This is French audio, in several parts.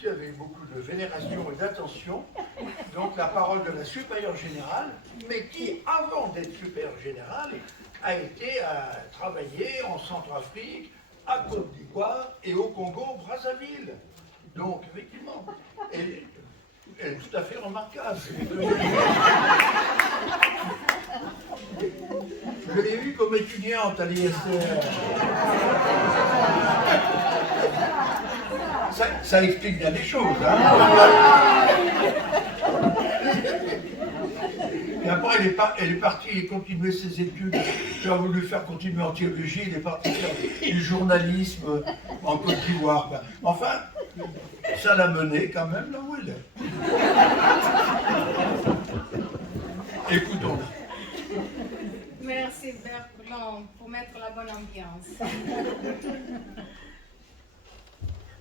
écouté avec beaucoup de vénération et d'attention donc la parole de la supérieure générale, mais qui, avant d'être supérieure générale, a été à travailler en Centrafrique, à Côte d'Ivoire et au Congo-Brazzaville. Donc, effectivement, elle est tout à fait remarquable. Je l'ai vue comme étudiante à l'ISR. Ça explique bien des choses, hein. Et après, elle est partie continuer ses études. J'ai voulu faire continuer en théologie, elle est partie faire du journalisme en Côte d'Ivoire. Enfin, ça l'a menée quand même là où elle est. Écoutons-la. Merci Bertrand pour mettre la bonne ambiance.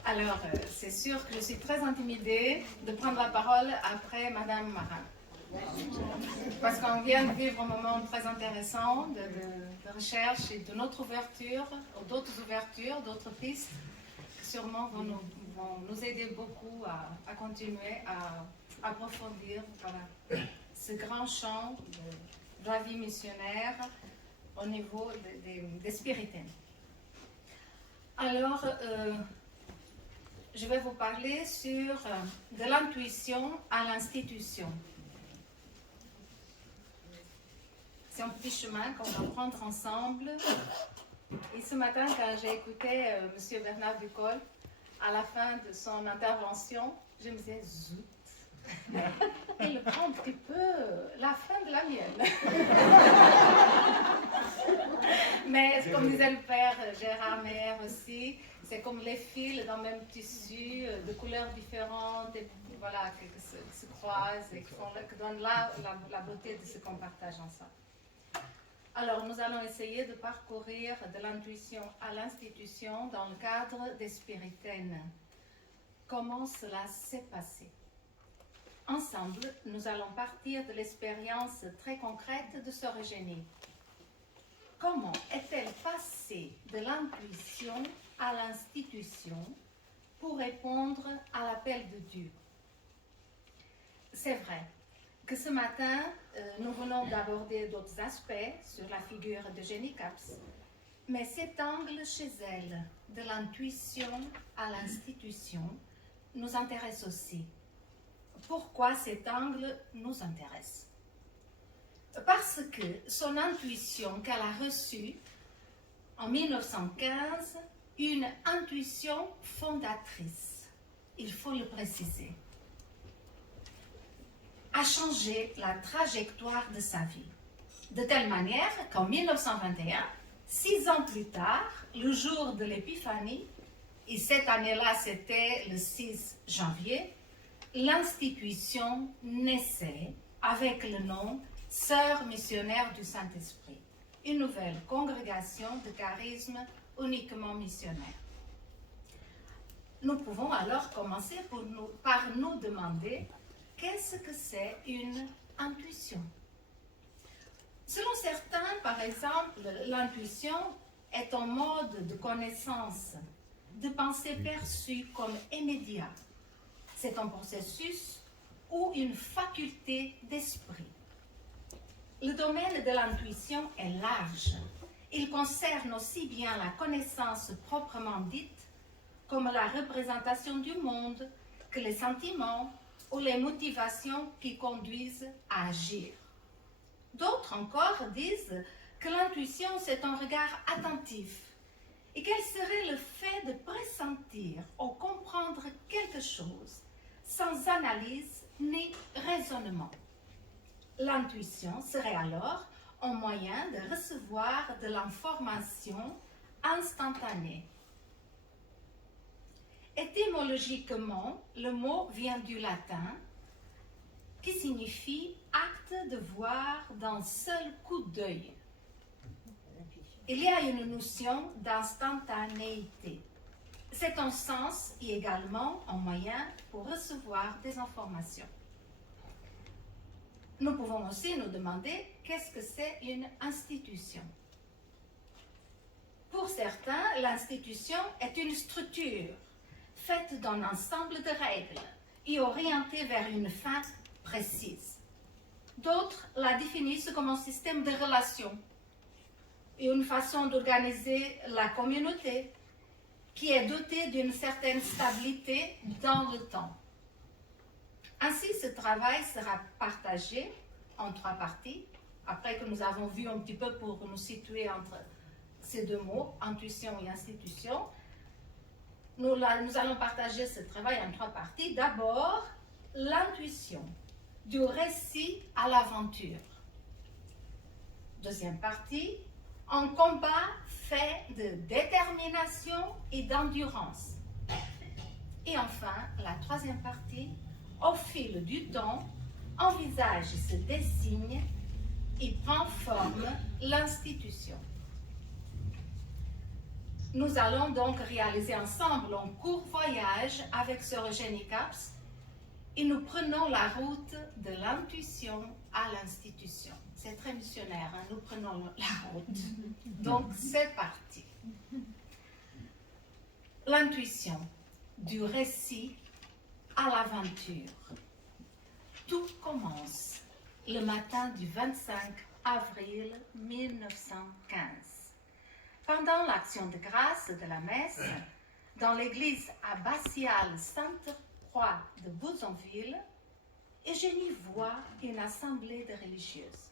Alors, c'est sûr que je suis très intimidée de prendre la parole après Madame Marin. Parce qu'on vient de vivre un moment très intéressant de recherche et de notre ouverture, d'autres ouvertures, d'autres pistes, qui sûrement vont nous aider beaucoup à continuer à approfondir ce grand champ de la vie missionnaire au niveau des spiritaines. Alors, je vais vous parler sur de l'intuition à l'institution. C'est un petit chemin qu'on va prendre ensemble. Et ce matin, quand j'ai écouté M. Bernard Ducol, à la fin de son intervention, je me disais, zut, il prend un petit peu la fin de la mienne. Mais comme disait le père Gérard Meyer aussi, c'est comme les fils dans le même tissu, de couleurs différentes, et voilà, qui se croisent et qui donnent la beauté de ce qu'on partage ensemble. Alors, nous allons essayer de parcourir de l'intuition à l'institution dans le cadre des spiritaines. Comment cela s'est passé? Ensemble, nous allons partir de l'expérience très concrète de Sœur Eugénie. Comment est-elle passée de l'intuition à l'institution pour répondre à l'appel de Dieu? C'est vrai que ce matin, nous venons d'aborder d'autres aspects sur la figure d'Eugénie Caps, mais cet angle chez elle, de l'intuition à l'institution, nous intéresse aussi. Pourquoi cet angle nous intéresse? Parce que son intuition qu'elle a reçue en 1915, une intuition fondatrice, il faut le préciser, a changé la trajectoire de sa vie. De telle manière qu'en 1921, 6 ans plus tard, le jour de l'Épiphanie, et cette année-là c'était le 6 janvier, l'institution naissait avec le nom Sœurs missionnaires du Saint-Esprit, une nouvelle congrégation de charisme uniquement missionnaire. Nous pouvons alors commencer par nous demander qu'est-ce que c'est une intuition. Selon certains, par exemple, l'intuition est un mode de connaissance, de pensée perçue comme immédiat. C'est un processus ou une faculté d'esprit. Le domaine de l'intuition est large. Il concerne aussi bien la connaissance proprement dite, comme la représentation du monde, que les sentiments ou les motivations qui conduisent à agir. D'autres encore disent que l'intuition, c'est un regard attentif et quel serait le fait de pressentir ou comprendre quelque chose sans analyse ni raisonnement. L'intuition serait alors un moyen de recevoir de l'information instantanée. Étymologiquement, le mot vient du latin qui signifie acte de voir d'un seul coup d'œil. Il y a une notion d'instantanéité. C'est un sens et également un moyen pour recevoir des informations. Nous pouvons aussi nous demander qu'est-ce que c'est une institution. Pour certains, l'institution est une structure faite d'un ensemble de règles et orientée vers une fin précise. D'autres la définissent comme un système de relations et une façon d'organiser la communauté qui est dotée d'une certaine stabilité dans le temps. Ainsi, ce travail sera partagé en 3 parties, après que nous avons vu un petit peu pour nous situer entre ces 2 mots, intuition et institution. Nous allons partager ce travail en 3 parties. D'abord, l'intuition, du récit à l'aventure. Deuxième partie, un combat fait de détermination et d'endurance. Et enfin, la 3e partie, au fil du temps, un visage se dessine et prend forme l'institution. Nous allons donc réaliser ensemble un court voyage avec Sœur Eugénie Capps et nous prenons la route de l'intuition à l'institution. C'est très missionnaire, hein? Nous prenons la route. Donc, c'est parti. L'intuition, du récit à l'aventure. Tout commence le matin du 25 avril 1915. Pendant l'action de grâce de la messe, dans l'église abbatiale Sainte-Croix de Bouzonville, Eugénie voit une assemblée de religieuses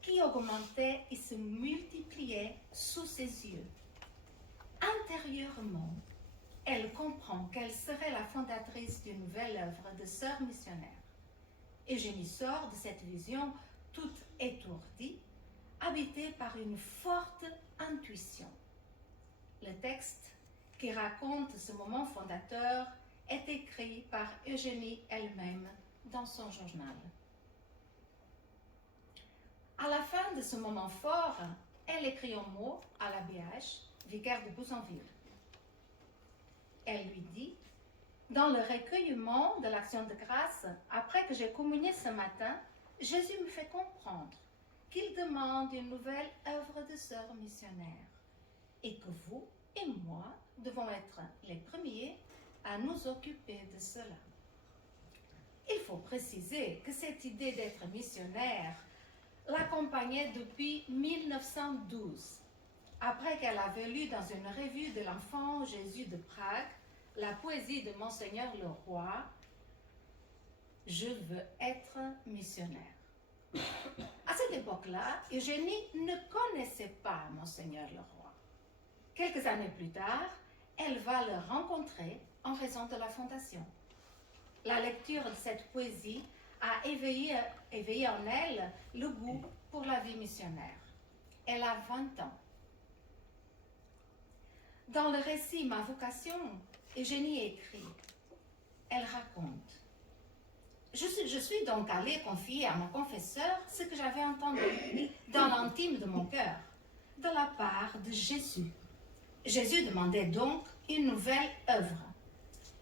qui augmentait et se multipliait sous ses yeux. Intérieurement, elle comprend qu'elle serait la fondatrice d'une nouvelle œuvre de sœurs missionnaires. Eugénie sort de cette vision toute étourdie, habitée par une forte intuition. Le texte qui raconte ce moment fondateur est écrit par Eugénie elle-même dans son journal. À la fin de ce moment fort, elle écrit un mot à l'abbé H, vicaire de Bouzonville. Elle lui dit: dans le recueillement de l'action de grâce, après que j'ai communié ce matin, Jésus me fait comprendre qu'il demande une nouvelle œuvre de sœurs missionnaires et que vous et moi devons être les premiers à nous occuper de cela. Il faut préciser que cette idée d'être missionnaire l'accompagnait depuis 1912, après qu'elle avait lu dans une revue de l'Enfant Jésus de Prague la poésie de Monseigneur Leroy, « Je veux être missionnaire ». À cette époque-là, Eugénie ne connaissait pas Monseigneur Leroy. Quelques années plus tard, elle va le rencontrer en raison de la fondation. La lecture de cette poésie a éveillé en elle le goût pour la vie missionnaire. Elle a 20 ans. Dans le récit « Ma vocation », Eugénie écrit, elle raconte: je suis donc allée confier à mon confesseur ce que j'avais entendu dans l'intime de mon cœur, de la part de Jésus. Jésus demandait donc une nouvelle œuvre.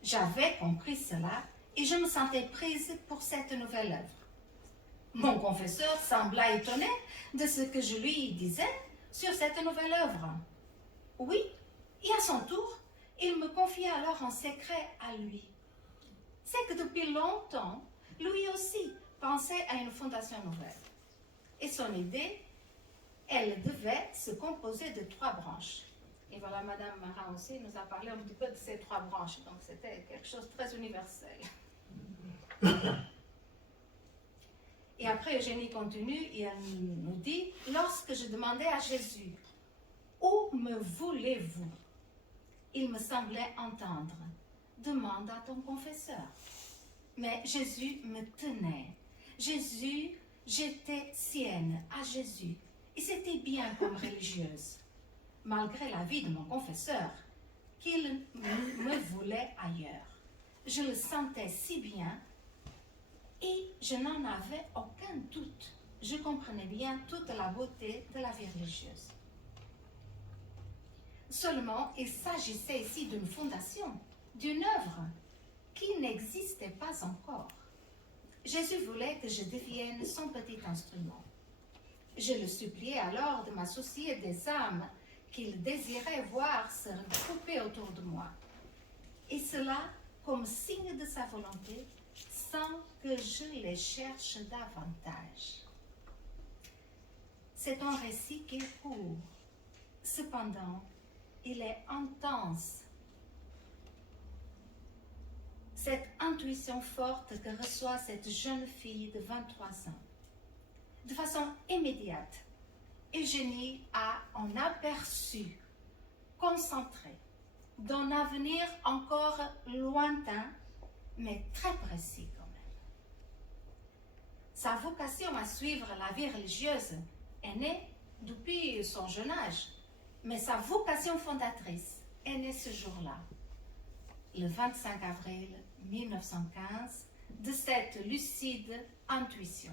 J'avais compris cela et je me sentais prise pour cette nouvelle œuvre. Mon confesseur sembla étonné de ce que je lui disais sur cette nouvelle œuvre. Oui, et à son tour, il me confiait alors en secret à lui. C'est que depuis longtemps, lui aussi pensait à une fondation nouvelle. Et son idée, elle devait se composer de 3 branches. Et voilà, Madame Marin aussi nous a parlé un petit peu de ces 3 branches. Donc c'était quelque chose de très universel. Et après, Eugénie continue et elle nous dit: lorsque je demandais à Jésus, où me voulez-vous? Il me semblait entendre: demande à ton confesseur. Mais Jésus me tenait. Jésus, j'étais sienne à Jésus. Et c'était bien comme religieuse, malgré l'avis de mon confesseur, qu'il me voulait ailleurs. Je le sentais si bien et je n'en avais aucun doute. Je comprenais bien toute la beauté de la vie religieuse. Seulement, il s'agissait ici d'une fondation, d'une œuvre qui n'existait pas encore. Jésus voulait que je devienne son petit instrument. Je le suppliais alors de m'associer des âmes qu'il désirait voir se regrouper autour de moi. et cela comme signe de sa volonté, sans que je les cherche davantage. C'est un récit qui est court. Cependant, il est intense. Cette intuition forte que reçoit cette jeune fille de 23 ans. De façon immédiate, Eugénie a un aperçu concentré d'un avenir encore lointain, mais très précis quand même. Sa vocation à suivre la vie religieuse est née depuis son jeune âge, mais sa vocation fondatrice est née ce jour-là, le 25 avril 1915, de cette lucide intuition.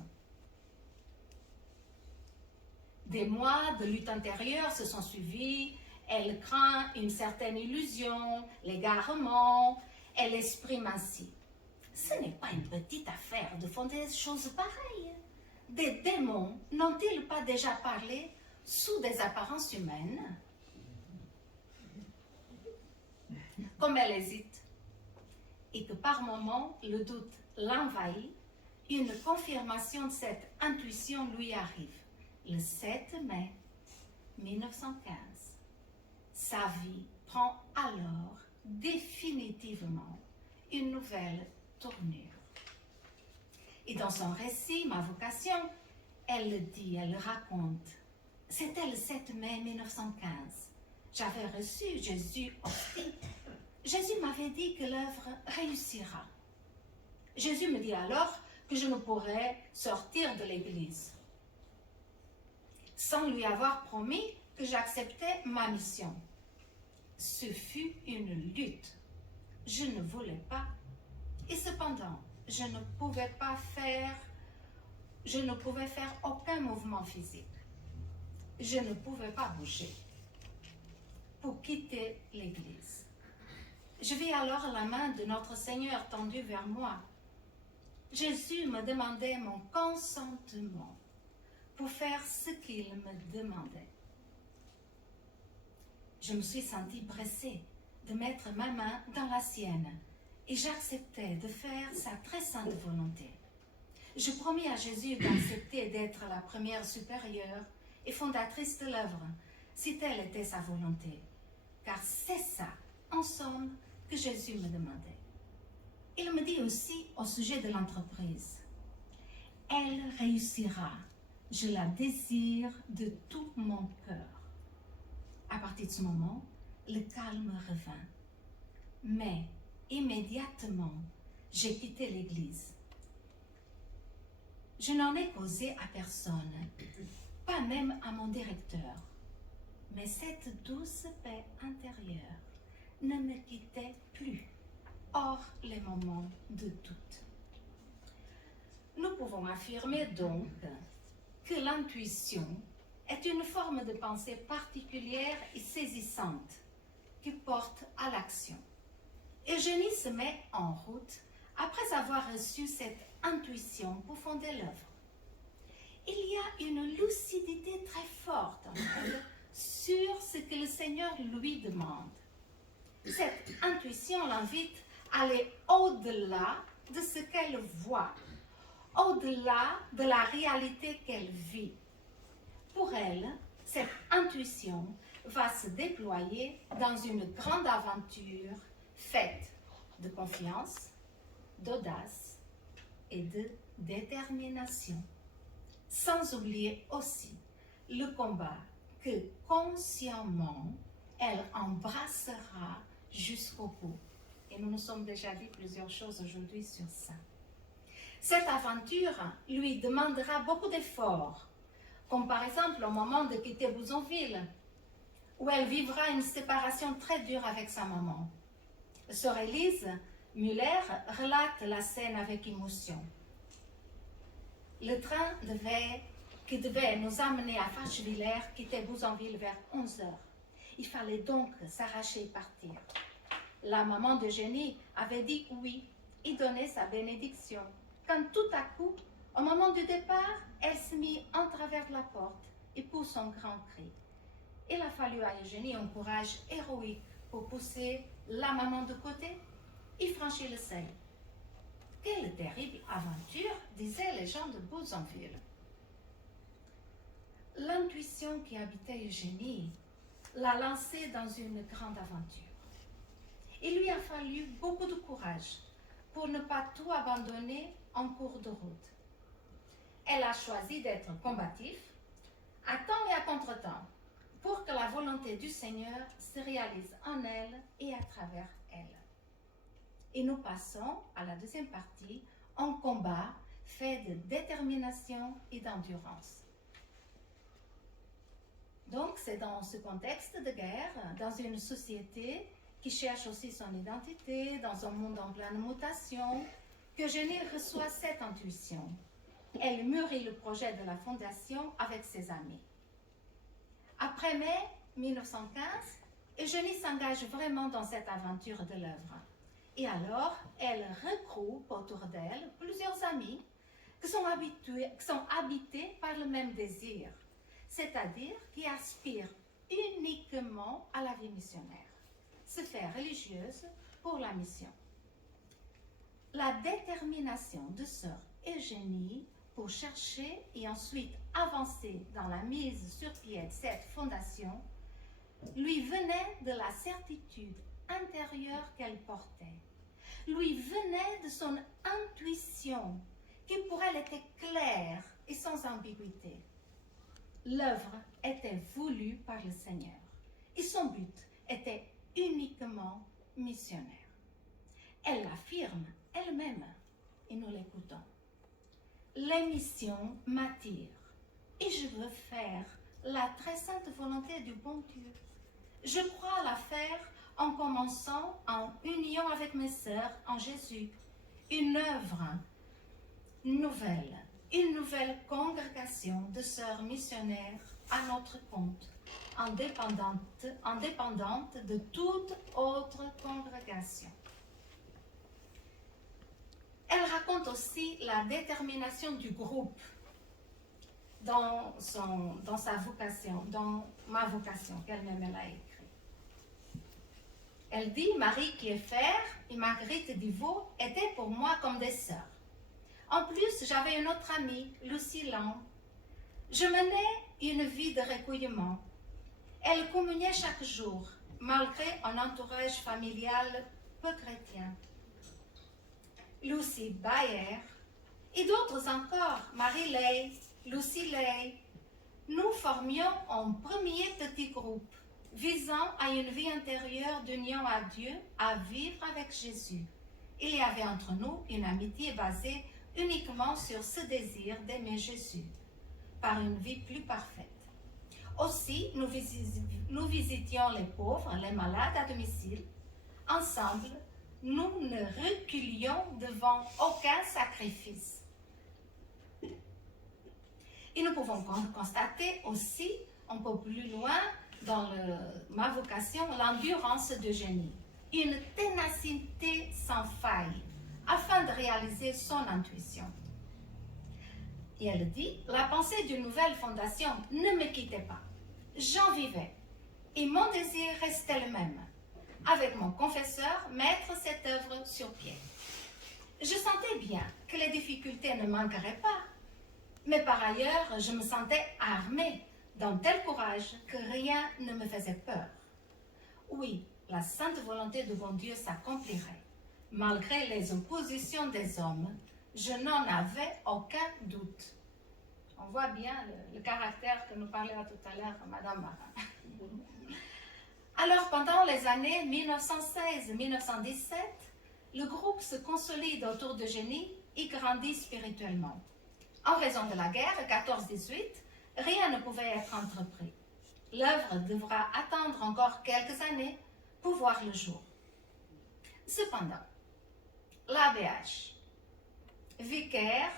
Des mois de lutte intérieure se sont suivis. Elle craint une certaine illusion, l'égarement, elle exprime ainsi. Ce n'est pas une petite affaire de fonder des choses pareilles. Des démons n'ont-ils pas déjà parlé sous des apparences humaines? Comme elle hésite, et que par moments le doute l'envahit, une confirmation de cette intuition lui arrive. Le 7 mai 1915, sa vie prend alors définitivement une nouvelle tournure. Et dans son récit, Ma vocation, elle le dit, elle le raconte. C'était le 7 mai 1915. J'avais reçu Jésus hostie. Jésus m'avait dit que l'œuvre réussira. Jésus me dit alors que je ne pourrais sortir de l'église, sans lui avoir promis que j'acceptais ma mission. Ce fut une lutte. Je ne voulais pas. Et cependant, je ne pouvais faire aucun mouvement physique. Je ne pouvais pas bouger pour quitter l'église. Je vis alors la main de notre Seigneur tendue vers moi. Jésus me demandait mon consentement pour faire ce qu'il me demandait. Je me suis sentie pressée de mettre ma main dans la sienne et j'acceptais de faire sa très sainte volonté. Je promis à Jésus d'accepter d'être la première supérieure et fondatrice de l'œuvre, si telle était sa volonté, car c'est ça, en somme, que Jésus me demandait. Il me dit aussi au sujet de l'entreprise, « Elle réussira, je la désire de tout mon cœur. » À partir de ce moment, le calme revint. Mais immédiatement, j'ai quitté l'église. Je n'en ai causé à personne, pas même à mon directeur. Mais cette douce paix intérieure ne me quittait plus, hors les moments de doute. Nous pouvons affirmer donc que l'intuition est une forme de pensée particulière et saisissante qui porte à l'action. Eugénie se met en route après avoir reçu cette intuition pour fonder l'œuvre. Il y a une lucidité très forte en elle sur ce que le Seigneur lui demande. Cette intuition l'invite à aller au-delà de ce qu'elle voit, au-delà de la réalité qu'elle vit. Pour elle, cette intuition va se déployer dans une grande aventure faite de confiance, d'audace et de détermination. Sans oublier aussi le combat que consciemment elle embrassera jusqu'au bout. Et nous nous sommes déjà dit plusieurs choses aujourd'hui sur ça. Cette aventure lui demandera beaucoup d'efforts, comme par exemple au moment de quitter Bouzonville, où elle vivra une séparation très dure avec sa maman. Sœur Élise Muller relate la scène avec émotion. Le train qui devait nous amener à Fachwiller quittait Bouzonville vers 11 heures. Il fallait donc s'arracher et partir. La maman d'Eugénie avait dit oui et donné sa bénédiction. Quand tout à coup, au moment du départ, elle se mit en travers de la porte et pousse un grand cri. Il a fallu à Eugénie un courage héroïque pour pousser la maman de côté, il franchit le seuil. Quelle terrible aventure, disaient les gens de Bouzonville. L'intuition qui habitait Eugénie l'a lancée dans une grande aventure. Il lui a fallu beaucoup de courage pour ne pas tout abandonner en cours de route. Elle a choisi d'être combative, à temps et à contre-temps, pour que la volonté du Seigneur se réalise en elle et à travers elle. Et nous passons à la deuxième partie, un combat fait de détermination et d'endurance. Donc, c'est dans ce contexte de guerre, dans une société qui cherche aussi son identité, dans un monde en pleine mutation, que Eugénie reçoit cette intuition. Elle mûrit le projet de la fondation avec ses amis. Après mai 1915, Eugénie s'engage vraiment dans cette aventure de l'œuvre. Et alors, elle regroupe autour d'elle plusieurs amis qui sont habités par le même désir, c'est-à-dire qui aspirent uniquement à la vie missionnaire, se faire religieuse pour la mission. La détermination de sœur Eugénie pour chercher et ensuite avancer dans la mise sur pied de cette fondation lui venait de la certitude intérieure qu'elle portait, lui venait de son intuition qui pour elle était claire et sans ambiguïté. L'œuvre était voulue par le Seigneur et son but était uniquement missionnaire. Elle l'affirme elle-même et nous l'écoutons. Les missions m'attirent et je veux faire la très sainte volonté du bon Dieu. Je crois la faire en commençant en union avec mes sœurs en Jésus, une œuvre nouvelle, une nouvelle congrégation de sœurs missionnaires à notre compte, indépendante de toute autre congrégation. Elle raconte aussi la détermination du groupe dans sa vocation, dans ma vocation qu'elle-même elle a écrit. Elle dit, Marie Kieffer et Marguerite Divot étaient pour moi comme des sœurs. En plus, j'avais une autre amie, Lucie Lang. Je menais une vie de recueillement. Elle communiait chaque jour, malgré un entourage familial peu chrétien. Lucie Bayer et d'autres encore, Marie Ley, Lucie Ley, nous formions un premier petit groupe visant à une vie intérieure d'union à Dieu, à vivre avec Jésus. Il y avait entre nous une amitié basée uniquement sur ce désir d'aimer Jésus, par une vie plus parfaite. Aussi, nous visitions les pauvres, les malades à domicile. Ensemble, nous ne reculions devant aucun sacrifice. Et nous pouvons constater aussi, un peu plus loin, dans ma vocation, l'endurance d'Eugénie, une ténacité sans faille, afin de réaliser son intuition. Et elle dit, la pensée d'une nouvelle fondation ne me quittait pas. J'en vivais, et mon désir restait le même. Avec mon confesseur, mettre cette œuvre sur pied. Je sentais bien que les difficultés ne manqueraient pas, mais par ailleurs, je me sentais armée d'un tel courage que rien ne me faisait peur. Oui, la sainte volonté de bon Dieu s'accomplirait. Malgré les oppositions des hommes, je n'en avais aucun doute. On voit bien le caractère que nous parlions tout à l'heure, Madame Marin. Alors, pendant les années 1916-1917, le groupe se consolide autour d'Eugénie et grandit spirituellement. En raison de la guerre 14-18, rien ne pouvait être entrepris. L'œuvre devra attendre encore quelques années pour voir le jour. Cependant, l'ABH, vicaire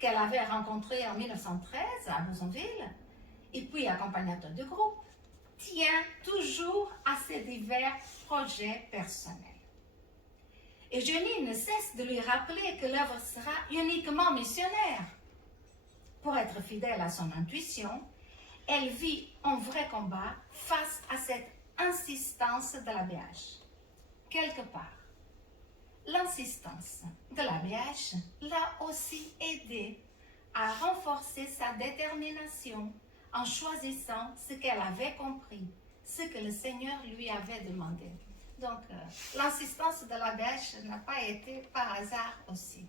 qu'elle avait rencontré en 1913 à Bouzonville, et puis accompagnateur du groupe, tient toujours à ses divers projets personnels. Eugénie ne cesse de lui rappeler que l'œuvre sera uniquement missionnaire. Pour être fidèle à son intuition, elle vit un vrai combat face à cette insistance de la BH. quelque part. L'insistance de la BH l'a aussi aidé à renforcer sa détermination en choisissant ce qu'elle avait compris, ce que le Seigneur lui avait demandé. Donc, l'insistance de la BH n'a pas été par hasard aussi.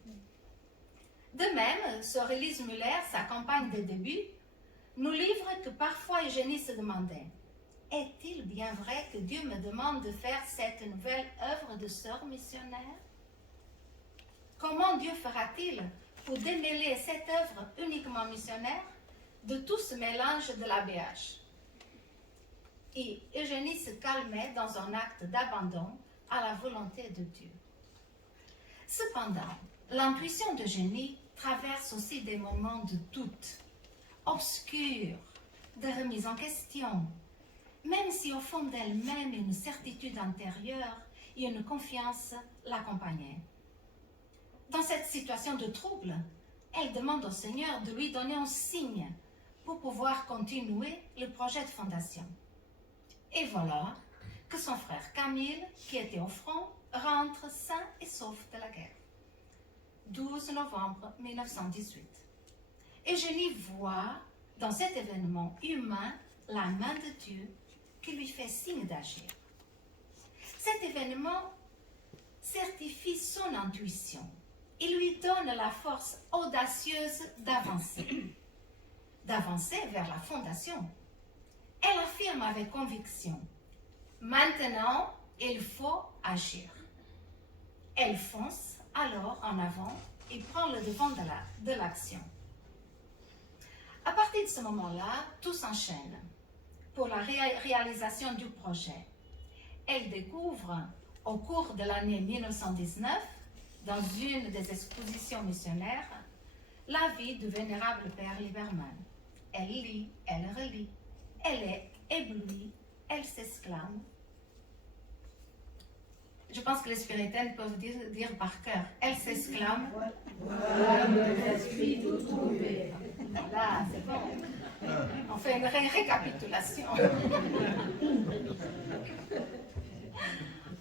De même, Sorelise Muller, sa compagne de début, nous livre que parfois Eugénie se demandait « Est-il bien vrai que Dieu me demande de faire cette nouvelle œuvre de sœur missionnaire? Comment Dieu fera-t-il pour démêler cette œuvre uniquement missionnaire de tout ce mélange de la BH ?» Et Eugénie se calmait dans un acte d'abandon à la volonté de Dieu. Cependant, l'intuition d'Eugénie traverse aussi des moments de doute, obscurs, de remise en question, même si au fond d'elle-même une certitude intérieure et une confiance l'accompagnaient. Dans cette situation de trouble, elle demande au Seigneur de lui donner un signe pour pouvoir continuer le projet de fondation. Et voilà que son frère Camille, qui était au front, rentre sain et sauf de la guerre. 12 novembre 1918. Eugénie voit dans cet événement humain la main de Dieu qui lui fait signe d'agir. Cet événement certifie son intuition et lui donne la force audacieuse d'avancer vers la fondation. Elle affirme avec conviction, maintenant il faut agir. Elle fonce alors en avant et prend le devant de l'action. À partir de ce moment-là, tout s'enchaîne pour la réalisation du projet. Elle découvre au cours de l'année 1919, dans une des expositions missionnaires, la vie du vénérable Père Lieberman. Elle lit, elle relit, elle est éblouie, elle s'exclame. Je pense que les spiritaines peuvent dire par cœur. Elle s'exclame. Voilà, mon esprit tout trouvé. Voilà, c'est bon. On fait une récapitulation.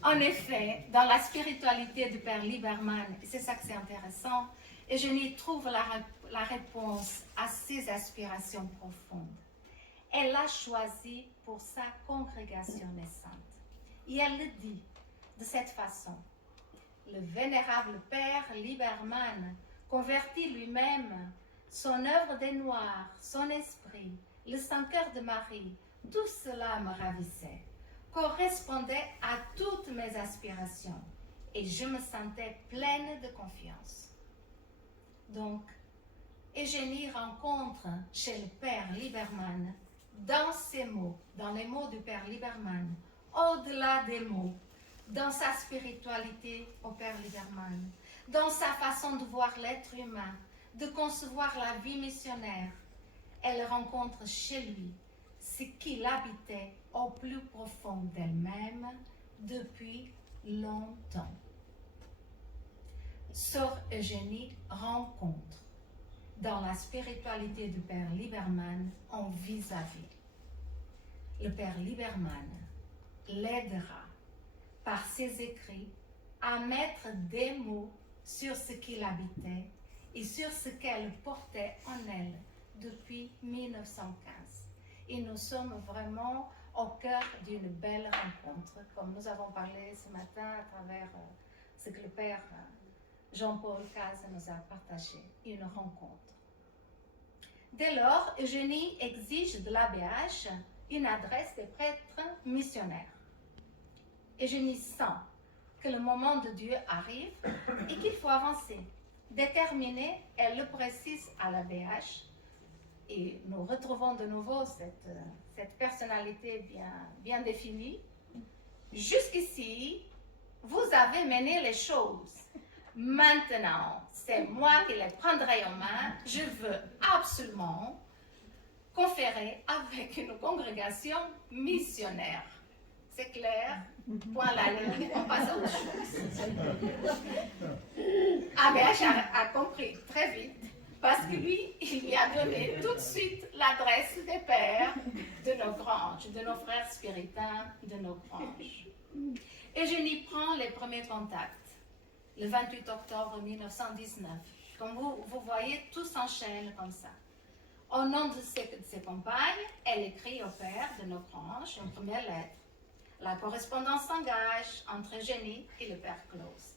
En effet, dans la spiritualité du Père Lieberman, et c'est ça que c'est intéressant, Eugénie trouve la réponse à ses aspirations profondes. Elle l'a choisi pour sa congrégation naissante. Et elle le dit de cette façon. Le vénérable Père Lieberman convertit lui-même son œuvre des Noirs, son esprit, le Saint-Cœur de Marie, tout cela me ravissait, correspondait à toutes mes aspirations et je me sentais pleine de confiance. Donc, Eugénie rencontre chez le Père Lieberman, dans ses mots, dans les mots du Père Lieberman, au-delà des mots, dans sa spiritualité au Père Lieberman, dans sa façon de voir l'être humain, de concevoir la vie missionnaire, elle rencontre chez lui ce qui l'habitait au plus profond d'elle-même depuis longtemps. Sœur Eugénie rencontre dans la spiritualité du Père Lieberman en vis-à-vis. Le Père Lieberman l'aidera par ses écrits à mettre des mots sur ce qui l'habitait et sur ce qu'elle portait en elle depuis 1915. Et nous sommes vraiment au cœur d'une belle rencontre, comme nous avons parlé ce matin à travers ce que le Père Jean-Paul Cazes nous a partagé, une rencontre. Dès lors, Eugénie exige de l'ABH une adresse des prêtres missionnaires. Eugénie sent que le moment de Dieu arrive et qu'il faut avancer. Déterminée, elle le précise à l'ABH et nous retrouvons de nouveau cette personnalité bien définie. Jusqu'ici, vous avez mené les choses. Maintenant, c'est moi qui les prendrai en main. Je veux absolument conférer avec une congrégation missionnaire. C'est clair? Point la ligne, on passe à autre chose. ABH a compris très vite, parce que lui, il lui a donné tout de suite l'adresse des pères de nos granges, de nos frères spiritains, de nos granges. Eugénie prend les premiers contacts le 28 octobre 1919. Comme vous voyez, tout s'enchaîne comme ça. Au nom de ses compagnes, elle écrit au père de notre ange une première lettre. La correspondance s'engage entre Eugénie et le père Claus.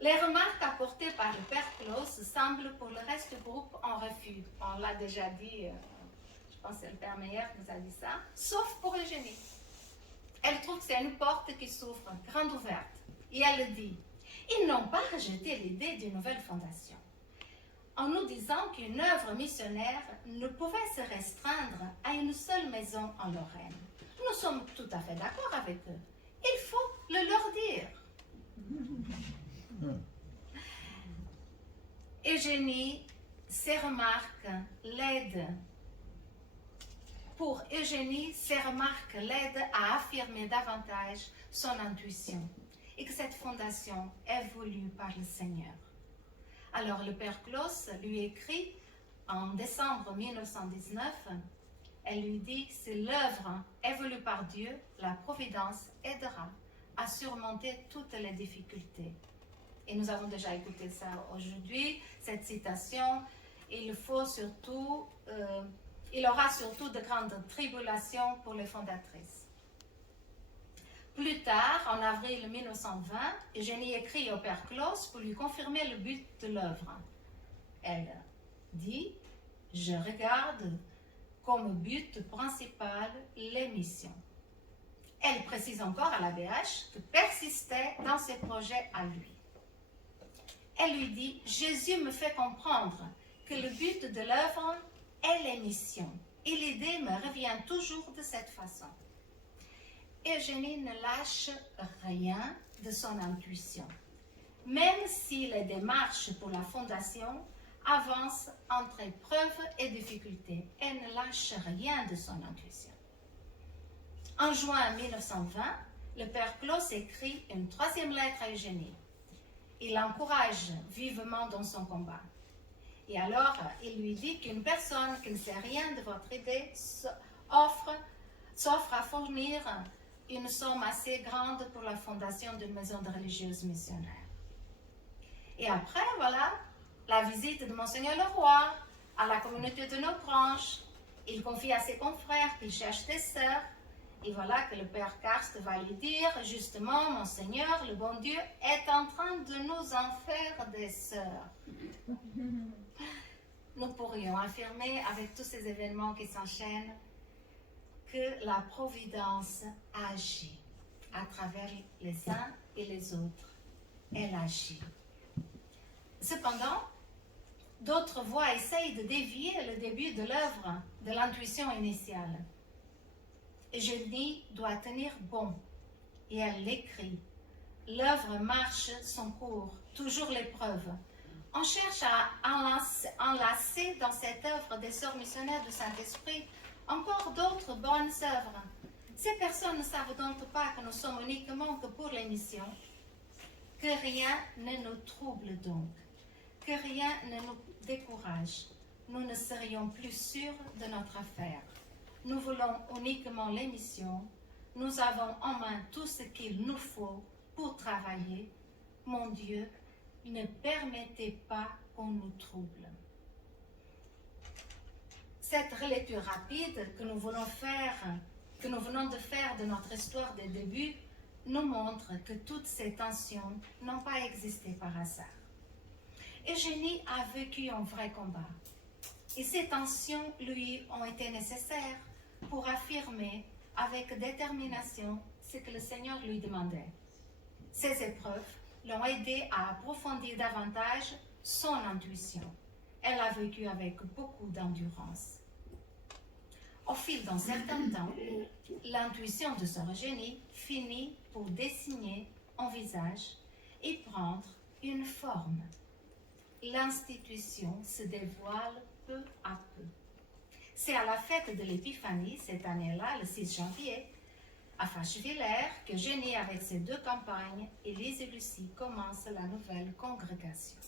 Les remarques apportées par le père Claus semblent pour le reste du groupe en refus. On l'a déjà dit, je pense que c'est le père Meyer qui nous a dit ça, sauf pour Eugénie. Elle trouve que c'est une porte qui s'ouvre, grande ouverte. Et elle dit, ils n'ont pas rejeté l'idée d'une nouvelle fondation, en nous disant qu'une œuvre missionnaire ne pouvait se restreindre à une seule maison en Lorraine. Nous sommes tout à fait d'accord avec eux. Il faut le leur dire. Eugénie, ses remarques l'aident. Pour Eugénie, ces remarques l'aident à affirmer davantage son intuition et que cette fondation est voulue par le Seigneur. Alors le père Claus lui écrit en décembre 1919, elle lui dit que si l'œuvre est voulue par Dieu, la providence aidera à surmonter toutes les difficultés. Et nous avons déjà écouté ça aujourd'hui, cette citation, il aura surtout de grandes tribulations pour les fondatrices. Plus tard, en avril 1920, Eugénie écrit au père Claus pour lui confirmer le but de l'œuvre. Elle dit « Je regarde comme but principal les missions ». Elle précise encore à la BH de persister dans ses projets à lui. Elle lui dit « Jésus me fait comprendre que le but de l'œuvre est les missions. Et l'idée me revient toujours de cette façon. » Eugénie ne lâche rien de son intuition, même si les démarches pour la fondation avancent entre épreuves et difficultés. Elle ne lâche rien de son intuition. En juin 1920, le père Claus écrit une troisième lettre à Eugénie. Il l'encourage vivement dans son combat. Et alors, il lui dit qu'une personne qui ne sait rien de votre idée s'offre à fournir une somme assez grande pour la fondation d'une maison de religieuses missionnaires. Et après, voilà, la visite de Monseigneur Leroy à la communauté de nos branches. Il confie à ses confrères qu'il cherche des sœurs. Et voilà que le père Karst va lui dire, justement, Monseigneur, le bon Dieu est en train de nous en faire des sœurs. Nous pourrions affirmer, avec tous ces événements qui s'enchaînent, que la providence agit à travers les uns et les autres. Elle agit. Cependant, d'autres voix essayent de dévier le début de l'œuvre de l'intuition initiale. Eugénie doit tenir bon, et elle l'écrit. L'œuvre marche son cours, toujours l'épreuve. On cherche à enlacer dans cette œuvre des sœurs missionnaires du Saint-Esprit encore d'autres bonnes œuvres. Ces personnes ne savent donc pas que nous sommes uniquement que pour les missions, que rien ne nous trouble donc, que rien ne nous décourage. Nous ne serions plus sûrs de notre affaire. Nous voulons uniquement les missions. Nous avons en main tout ce qu'il nous faut pour travailler. Mon Dieu, ne permettez pas qu'on nous trouble. Cette relecture rapide que nous venons de faire de notre histoire des débuts, nous montre que toutes ces tensions n'ont pas existé par hasard. Eugénie a vécu un vrai combat. Et ces tensions lui ont été nécessaires pour affirmer avec détermination ce que le Seigneur lui demandait. Ces épreuves l'ont aidé à approfondir davantage son intuition. Elle a vécu avec beaucoup d'endurance. Au fil d'un certain temps, l'intuition de sœur Eugénie finit pour dessiner un visage et prendre une forme. L'institution se dévoile peu à peu. C'est à la fête de l'Épiphanie, cette année-là, le 6 janvier, à Fachwiller, que Eugénie, avec ses deux compagnes, Élise et Lucie, commence la nouvelle congrégation.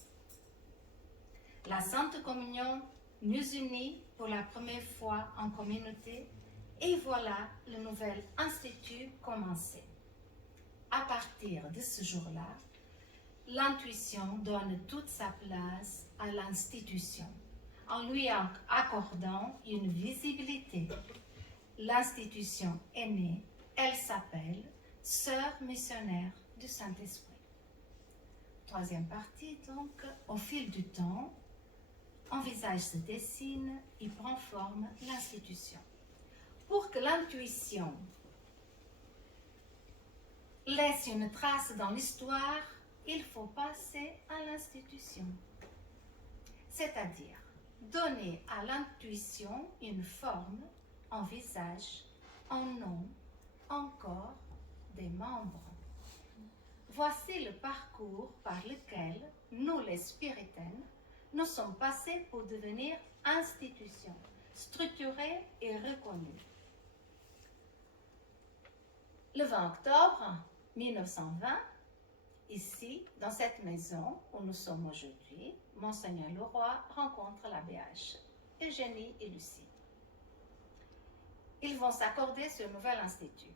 La Sainte Communion nous unit pour la première fois en communauté, et voilà le nouvel institut commencé. à partir de ce jour-là, l'intuition donne toute sa place à l'institution, en lui accordant une visibilité. L'institution est née, elle s'appelle Sœur missionnaire du Saint-Esprit. Troisième partie, donc, au fil du temps, un visage se dessine et prend forme l'institution. Pour que l'intuition laisse une trace dans l'histoire, il faut passer à l'institution. C'est-à-dire donner à l'intuition une forme, un visage, un nom, un corps, des membres. Voici le parcours par lequel nous, les spiritaines, nous sommes passés pour devenir institutions, structurées et reconnues. Le 20 octobre 1920, ici, dans cette maison où nous sommes aujourd'hui, Monseigneur Leroy rencontre la BH, Eugénie et Lucie. Ils vont s'accorder ce nouvel institut.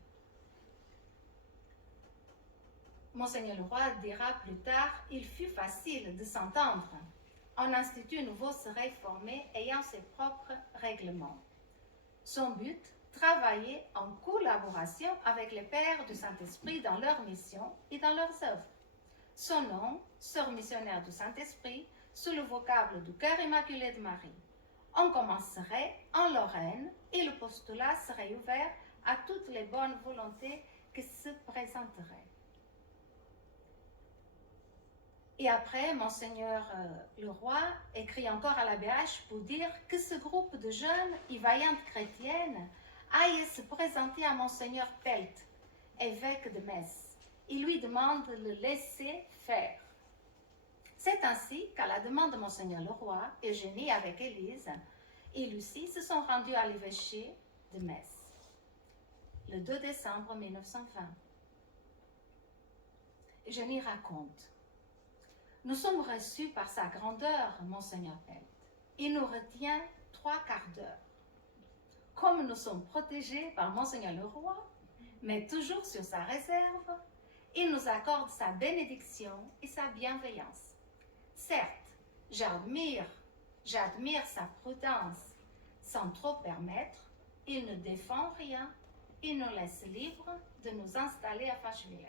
Monseigneur Leroy dira plus tard, il fut facile de s'entendre. Un institut nouveau serait formé ayant ses propres règlements. Son but, travailler en collaboration avec les pères du Saint-Esprit dans leur mission et dans leurs œuvres. Son nom, Sœur missionnaire du Saint-Esprit, sous le vocable du Cœur immaculé de Marie. On commencerait en Lorraine et le postulat serait ouvert à toutes les bonnes volontés qui se présenteraient. Et après, Monseigneur Leroy écrit encore à la BH pour dire que ce groupe de jeunes et vaillantes chrétiennes aille se présenter à Monseigneur Pelt, évêque de Metz. Il lui demande de le laisser faire. C'est ainsi qu'à la demande de Monseigneur Leroy, Eugénie avec Élise et Lucie se sont rendus à l'évêché de Metz le 2 décembre 1920. Eugénie raconte: nous sommes reçus par sa grandeur, Monseigneur Pelt. Il nous retient 3/4 d'heure. Comme nous sommes protégés par Monseigneur Leroy, mais toujours sur sa réserve, il nous accorde sa bénédiction et sa bienveillance. Certes, j'admire sa prudence. Sans trop permettre, il ne défend rien, il nous laisse libres de nous installer à Fachevillers.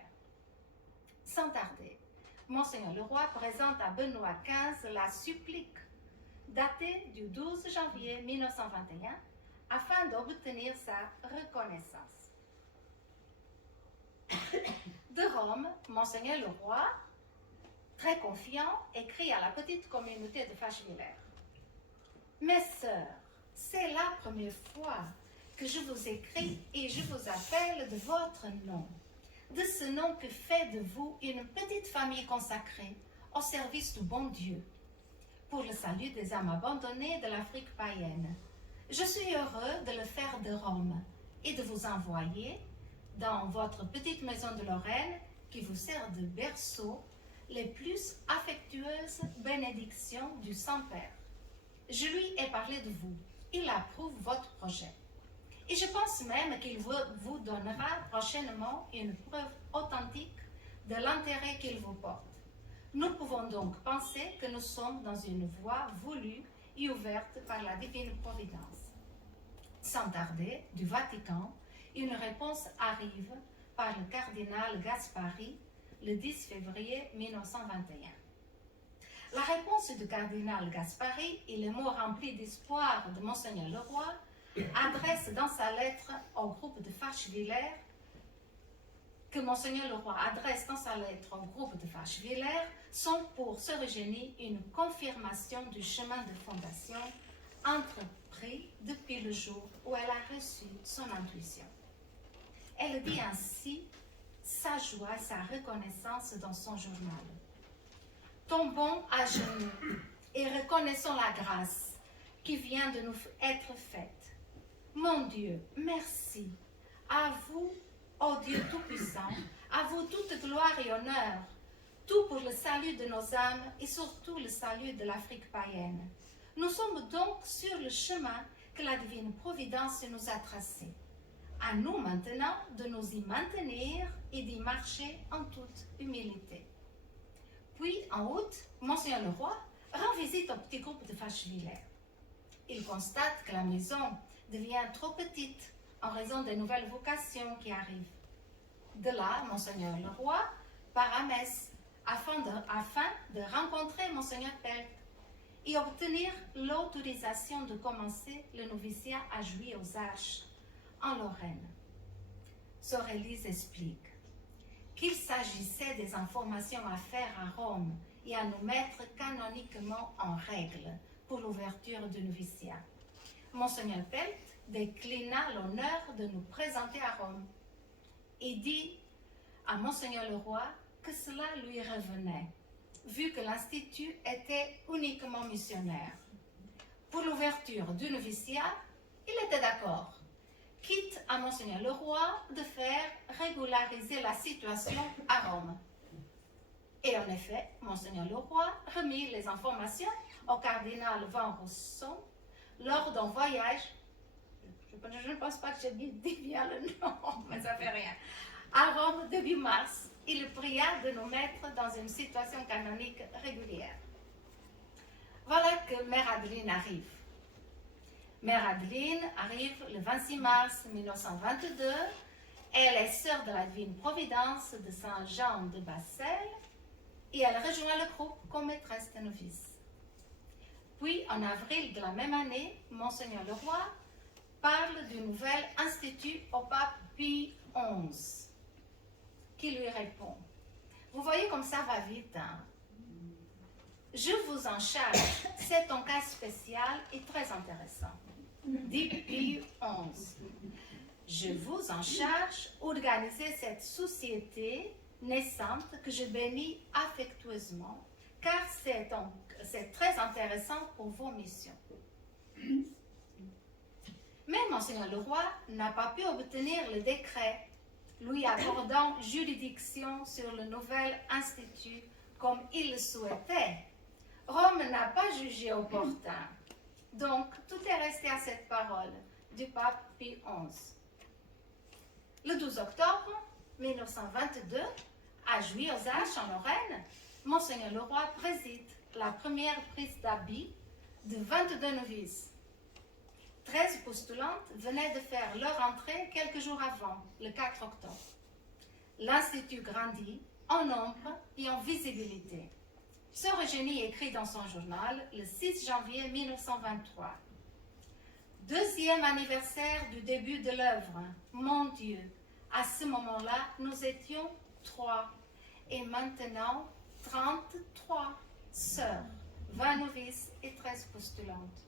Sans tarder, Monseigneur Leroy présente à Benoît XV la supplique, datée du 12 janvier 1921, afin d'obtenir sa reconnaissance. De Rome, Monseigneur Leroy, très confiant, écrit à la petite communauté de Fachevillers: mes sœurs, c'est la première fois que je vous écris et je vous appelle de votre nom, de ce nom que fait de vous une petite famille consacrée au service du bon Dieu, pour le salut des âmes abandonnées de l'Afrique païenne. Je suis heureux de le faire de Rome et de vous envoyer dans votre petite maison de Lorraine qui vous sert de berceau les plus affectueuses bénédictions du Saint-Père. Je lui ai parlé de vous. Il approuve votre projet. Et je pense même qu'il vous donnera prochainement une preuve authentique de l'intérêt qu'il vous porte. Nous pouvons donc penser que nous sommes dans une voie voulue et ouverte par la divine providence. Sans tarder, du Vatican, une réponse arrive par le cardinal Gaspari le 10 février 1921. La réponse du cardinal Gaspari et les mots remplis d'espoir de Monseigneur Leroy adresse dans sa lettre au groupe de Fachevillers, que Monseigneur Leroy adresse dans sa lettre au groupe de Fachevillers, sont pour Sœur Eugénie une confirmation du chemin de fondation entrepris depuis le jour où elle a reçu son intuition. Elle dit ainsi sa joie et sa reconnaissance dans son journal. Tombons à genoux et reconnaissons la grâce qui vient de nous être faite. Mon Dieu, merci. À vous, ô Dieu Tout-Puissant, à vous toute gloire et honneur, tout pour le salut de nos âmes et surtout le salut de l'Afrique païenne. Nous sommes donc sur le chemin que la divine providence nous a tracé. À nous maintenant de nous y maintenir et d'y marcher en toute humilité. Puis, en août, Monseigneur le Roi rend visite au petit groupe de Fachevillers. Il constate que la maison devient trop petite en raison des nouvelles vocations qui arrivent. De là, Monseigneur le Roi part à Metz afin de rencontrer Monseigneur Pelt et obtenir l'autorisation de commencer le noviciat à Jouy aux Arches, en Lorraine. Sorélise explique qu'il s'agissait des informations à faire à Rome et à nous mettre canoniquement en règle pour l'ouverture du noviciat. Monseigneur Pelt déclina l'honneur de nous présenter à Rome et dit à Monseigneur le Roi que cela lui revenait, vu que l'Institut était uniquement missionnaire. Pour l'ouverture du noviciat, il était d'accord, quitte à Monseigneur le Roi de faire régulariser la situation à Rome. Et en effet, Monseigneur le Roi remit les informations au cardinal Van Rousson lors d'un voyage, je ne pense pas que j'ai dit bien le nom, mais ça fait rien, à Rome début mars. Il pria de nous mettre dans une situation canonique régulière. Voilà que Mère Adeline arrive. Mère Adeline arrive le 26 mars 1922. Elle est sœur de la Divine Providence de Saint Jean de Bassel et elle rejoint le groupe comme maîtresse de novice. Puis, en avril de la même année, Monseigneur le Roi parle du nouvel institut au pape Pie XI, qui lui répond. Vous voyez comme ça va vite, hein? Je vous en charge, c'est un cas spécial et très intéressant. Dit Pie XI. Je vous en charge d'organiser cette société naissante que je bénis affectueusement, car c'est très intéressant pour vos missions. Mais Monseigneur le Roi n'a pas pu obtenir le décret lui accordant juridiction sur le nouvel institut comme il le souhaitait. Rome n'a pas jugé opportun. Donc, tout est resté à cette parole du pape Pie XI. Le 12 octobre 1922, à Jouy aux Arches en Lorraine, Monseigneur le Roi préside la première prise d'habit de 22 novices. 13 postulantes venaient de faire leur entrée quelques jours avant, le 4 octobre. L'Institut grandit en nombre et en visibilité. Sœur Eugénie écrit dans son journal le 6 janvier 1923. Deuxième anniversaire du début de l'œuvre. Mon Dieu, à ce moment-là, nous étions 3 et maintenant 33 sœurs, 20 novices et 13 postulantes.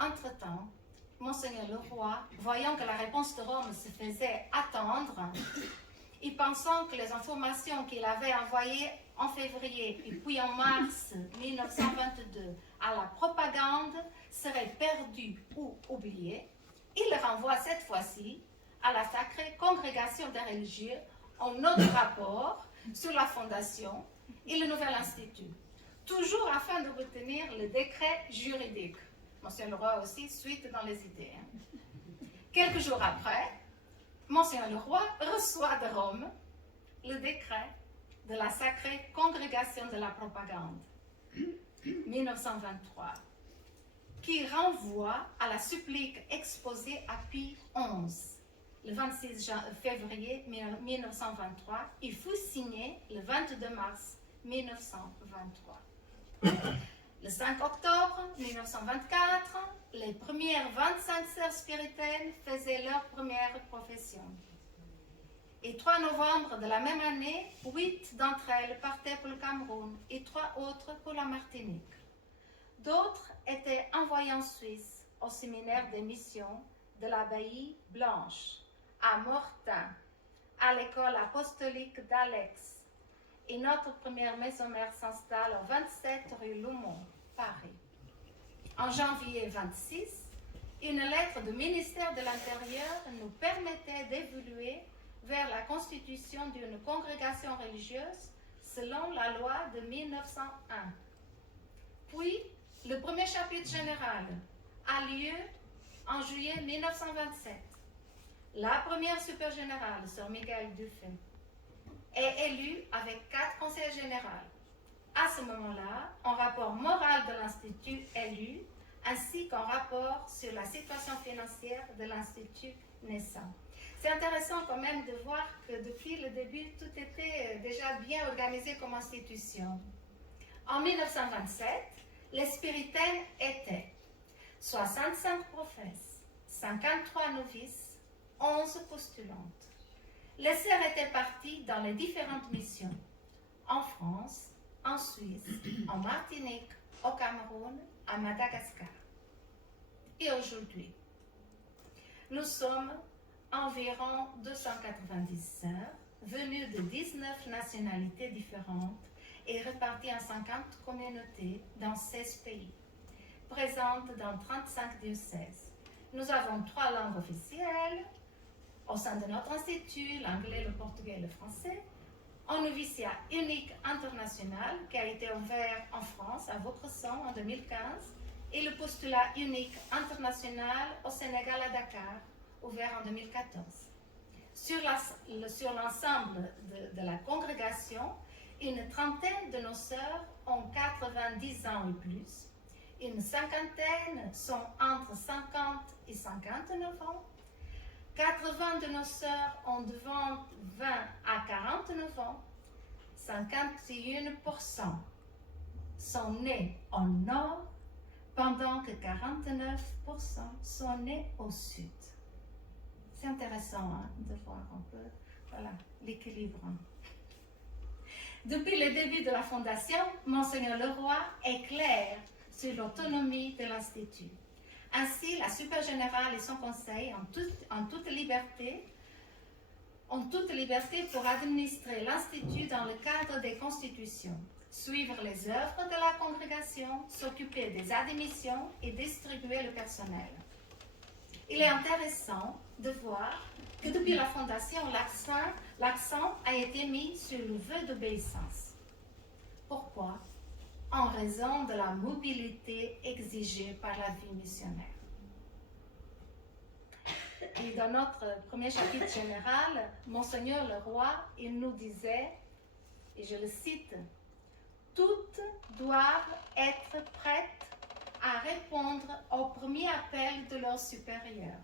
Entre-temps, Monseigneur le Roi, voyant que la réponse de Rome se faisait attendre, et pensant que les informations qu'il avait envoyées en février et puis en mars 1922 à la propagande seraient perdues ou oubliées, il le renvoie cette fois-ci à la Sacrée Congrégation des religieux un autre rapport sur la fondation et le nouvel institut, toujours afin d'obtenir le décret juridique. Monseigneur le Roi aussi suite dans les idées. Quelques jours après, Monseigneur le Roi reçoit de Rome le décret de la Sacrée Congrégation de la Propagande, 1923, qui renvoie à la supplique exposée à Pie XI, le 26 février 1923. Il fut signé le 22 mars 1923. Le 5 octobre 1924, les premières 25 sœurs spirituelles faisaient leur première profession. Et 3 novembre de la même année, 8 d'entre elles partaient pour le Cameroun et 3 autres pour la Martinique. D'autres étaient envoyées en Suisse au séminaire des missions de l'abbaye Blanche, à Mortain, à l'école apostolique d'Alex. Et notre première maison mère s'installe au 27 rue Loumont, Paris. En janvier 26, une lettre du ministère de l'Intérieur nous permettait d'évoluer vers la constitution d'une congrégation religieuse selon la loi de 1901. Puis, le premier chapitre général a lieu en juillet 1927, la première super générale, Sœur Michael Dufay, est élue avec 4 conseillers généraux. À ce moment-là, un rapport moral de l'Institut est lu, ainsi qu'un rapport sur la situation financière de l'Institut naissant. C'est intéressant quand même de voir que depuis le début, tout était déjà bien organisé comme institution. En 1927, les spiritaines étaient 65 prophètes, 53 novices, 11 postulantes. Les sœurs étaient parties dans les différentes missions, en France, en Suisse, en Martinique, au Cameroun, à Madagascar. Et aujourd'hui, nous sommes environ 290 sœurs venues de 19 nationalités différentes et réparties en 50 communautés dans 16 pays, présentes dans 35 diocèses. Nous avons 3 langues officielles au sein de notre institut, l'anglais, le portugais et le français. Un noviciat unique international qui a été ouvert en France, à Vaucresson, en 2015, et le postulat unique international au Sénégal, à Dakar, ouvert en 2014. Sur l'ensemble de la congrégation, une trentaine de nos sœurs ont 90 ans et plus, une cinquantaine sont entre 50 et 59 ans, 80 de nos sœurs ont de 20 à 49 ans, 51% sont nées au nord, pendant que 49% sont nés au sud. C'est intéressant de voir un peu l'équilibre. Depuis le début de la fondation, Monseigneur Leroy est clair sur l'autonomie de l'Institut. Ainsi, la super générale et son conseil ont toute liberté pour administrer l'Institut dans le cadre des constitutions, suivre les œuvres de la congrégation, s'occuper des admissions et distribuer le personnel. Il est intéressant de voir que depuis la fondation, l'accent a été mis sur le vœu d'obéissance. Pourquoi? En raison de la mobilité exigée par la vie missionnaire. Et dans notre premier chapitre général, Monseigneur Leroy, il nous disait, et je le cite, « Toutes doivent être prêtes à répondre au premier appel de leurs supérieurs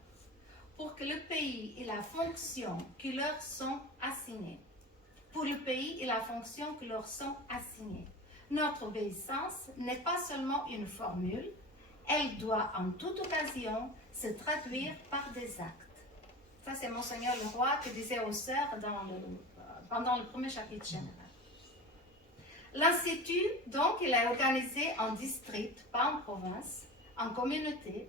pour que le pays et la fonction qui leur sont assignées. Pour le pays et la fonction qui leur sont assignées. Notre obéissance n'est pas seulement une formule, elle doit en toute occasion se traduire par des actes. » Ça, c'est Monseigneur Leroy qui disait aux sœurs pendant le premier chapitre général. L'Institut, donc, il est organisé en districts, pas en province, en communautés,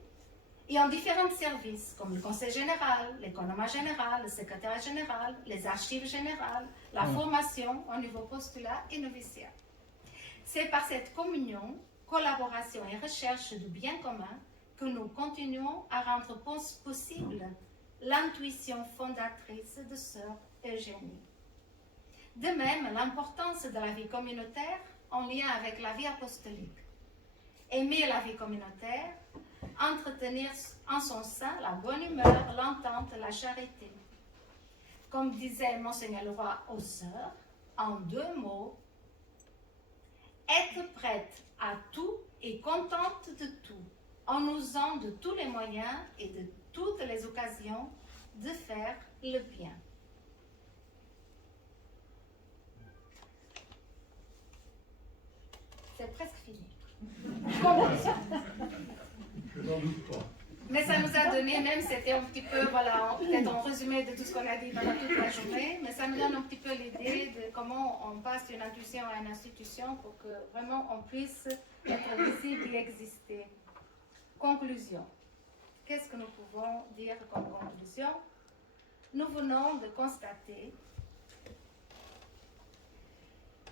et en différents services, comme le Conseil général, l'économat général, le secrétaire général, les archives générales, la formation au niveau postulat et noviciat. C'est par cette communion, collaboration et recherche du bien commun que nous continuons à rendre possible l'intuition fondatrice de Sœur Eugénie. De même, l'importance de la vie communautaire en lien avec la vie apostolique. Aimer la vie communautaire, entretenir en son sein la bonne humeur, l'entente, la charité. Comme disait Monseigneur Leroy aux sœurs, en 2 mots, être prête à tout et contente de tout, en usant de tous les moyens et de toutes les occasions de faire le bien. C'est presque fini. Conclusion. Je n'en doute pas. Mais ça nous a donné, même c'était un petit peu, peut-être un résumé de tout ce qu'on a dit pendant toute la journée, mais ça nous donne un petit peu l'idée de comment on passe d'une intuition à une institution pour que vraiment on puisse être visible et exister. Conclusion. Qu'est-ce que nous pouvons dire comme conclusion? Nous venons de constater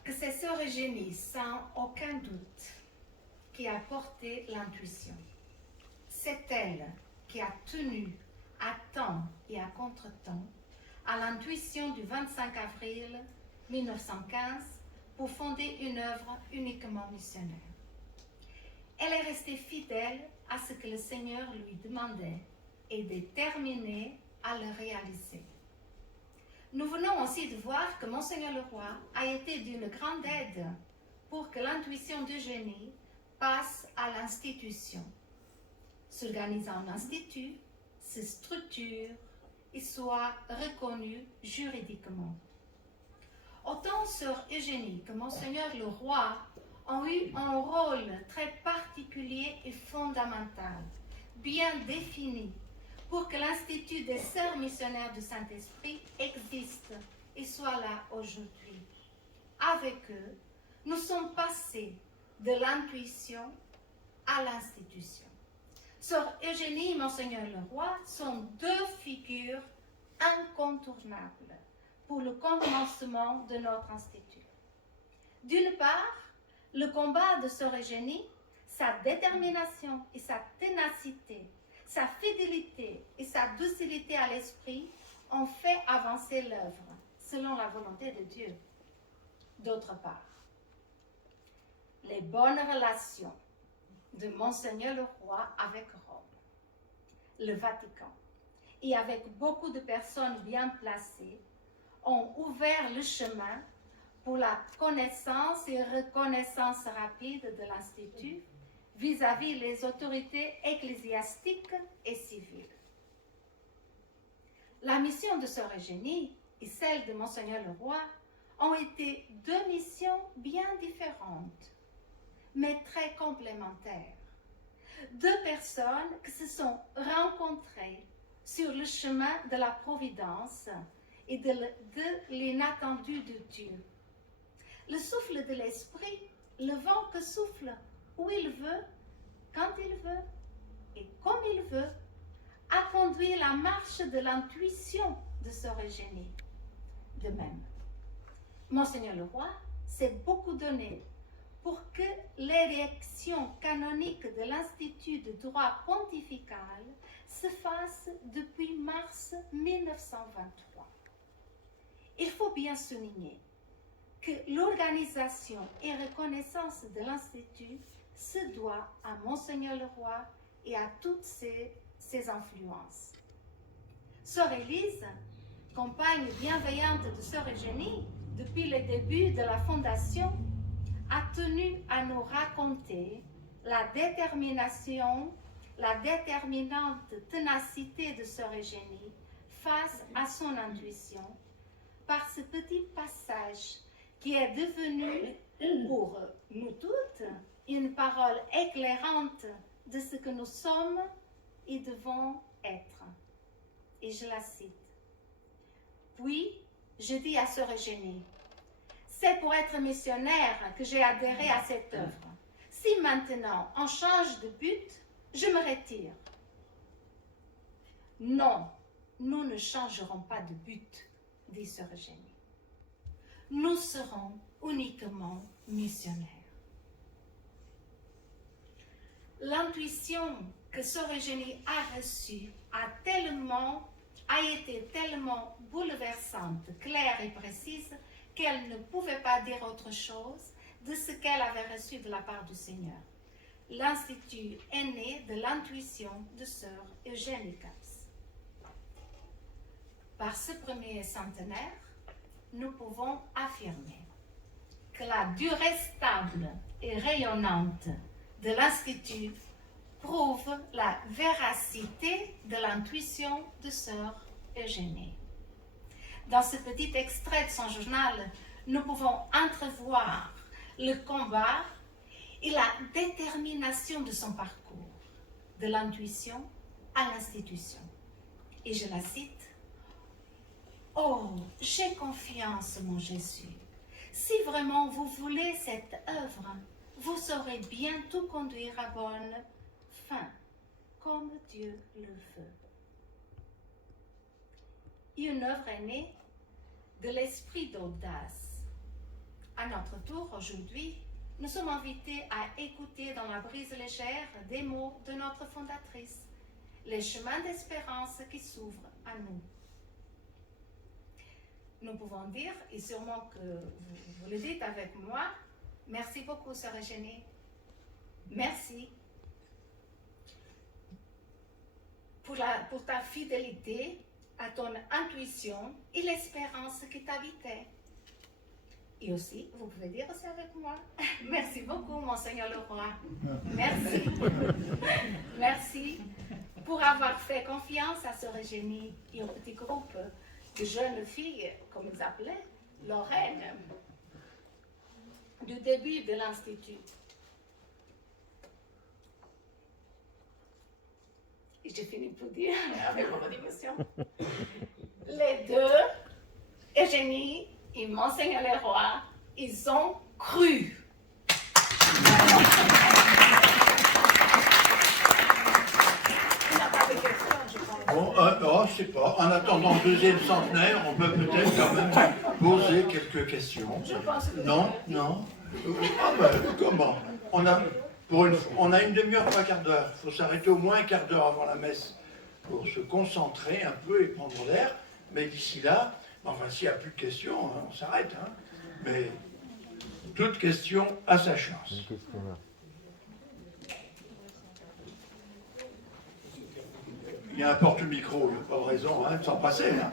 que c'est Sœur Eugénie, sans aucun doute, qui a porté l'intuition. C'est elle qui a tenu à temps et à contre-temps à l'intuition du 25 avril 1915 pour fonder une œuvre uniquement missionnaire. elle est restée fidèle à ce que le Seigneur lui demandait et déterminée à le réaliser. Nous venons aussi de voir que Monseigneur le Roi a été d'une grande aide pour que l'intuition d'Eugénie passe à l'institution, s'organise en institut, se structure et soit reconnue juridiquement. Autant Sœur Eugénie que Monseigneur le Roi ont eu un rôle très particulier et fondamental, bien défini, pour que l'Institut des Sœurs missionnaires du Saint-Esprit existe et soit là aujourd'hui. Avec eux, nous sommes passés de l'intuition à l'institution. Sœur Eugénie et Monseigneur le Roi sont deux figures incontournables pour le commencement de notre institut. D'une part, le combat de Sœur Eugénie, sa détermination et sa ténacité, sa fidélité et sa docilité à l'esprit ont fait avancer l'œuvre selon la volonté de Dieu. D'autre part, les bonnes relations de Monseigneur le Roi avec Rome, le Vatican, et avec beaucoup de personnes bien placées, ont ouvert le chemin pour la connaissance et reconnaissance rapide de l'Institut vis-à-vis les autorités ecclésiastiques et civiles. La mission de Sœur Eugénie et celle de Monseigneur le Roi ont été deux missions bien différentes, mais très complémentaires. Deux personnes qui se sont rencontrées sur le chemin de la providence et de l'inattendu de Dieu. Le souffle de l'esprit, le vent que souffle où il veut, quand il veut et comme il veut, a conduit la marche de l'intuition de Sœur Eugénie. De même, Monseigneur le Roi s'est beaucoup donné pour que l'érection canonique de l'Institut de droit pontifical se fasse depuis mars 1923. Il faut bien souligner que l'organisation et reconnaissance de l'Institut se doit à Monseigneur le Roi et à toutes ses influences. Sœur Élise, compagne bienveillante de Sœur Eugénie, depuis le début de la fondation, a tenu à nous raconter la déterminante ténacité de Sœur Eugénie face à son intuition par ce petit passage qui est devenu pour nous toutes une parole éclairante de ce que nous sommes et devons être. Et je la cite. Puis, je dis à Sœur Eugénie, c'est pour être missionnaire que j'ai adhéré à cette œuvre. Si maintenant on change de but, je me retire. Non, nous ne changerons pas de but, dit Sœur Eugénie. Nous serons uniquement missionnaires. L'intuition que Sœur Eugénie a reçue a été tellement bouleversante, claire et précise qu'elle ne pouvait pas dire autre chose de ce qu'elle avait reçu de la part du Seigneur. L'Institut est né de l'intuition de Sœur Eugénie Capps. Par ce premier centenaire, nous pouvons affirmer que la durée stable et rayonnante de l'Institut prouve la véracité de l'intuition de Sœur Eugénie. Dans ce petit extrait de son journal, nous pouvons entrevoir le combat et la détermination de son parcours, de l'intuition à l'institution. Et je la cite. « Oh, j'ai confiance, mon Jésus. Si vraiment vous voulez cette œuvre, vous saurez bien tout conduire à bonne fin, comme Dieu le veut. » Une œuvre est née de l'esprit d'audace. À notre tour, aujourd'hui, nous sommes invités à écouter dans la brise légère des mots de notre fondatrice, les chemins d'espérance qui s'ouvrent à nous. Nous pouvons dire, et sûrement que vous le dites avec moi, merci beaucoup, Sœur Eugénie. Merci pour ta fidélité à ton intuition et l'espérance qui t'habitait. Et aussi, vous pouvez dire aussi avec moi, merci beaucoup, Monseigneur le Roi. Merci. Merci pour avoir fait confiance à Sœur Eugénie et au petit groupe de jeunes filles, comme ils appelaient, Lorraine, du début de l'Institut. Et j'ai fini pour dire, avec mon émission, les deux, Eugénie et Monseigneur le Roi, ils ont cru. Bon, je sais pas. En attendant le deuxième centenaire, on peut peut-être quand même poser quelques questions. Je pense que Non, non. Ah ben, comment on a une demi-heure, 3/4 d'heure. Il faut s'arrêter au moins un quart d'heure avant la messe pour se concentrer un peu et prendre l'air. Mais d'ici là, enfin, s'il n'y a plus de questions, hein, on s'arrête. Hein. Mais toute question a sa chance. Il y a un porte-micro, il n'y a pas de raison de s'en passer. Hein.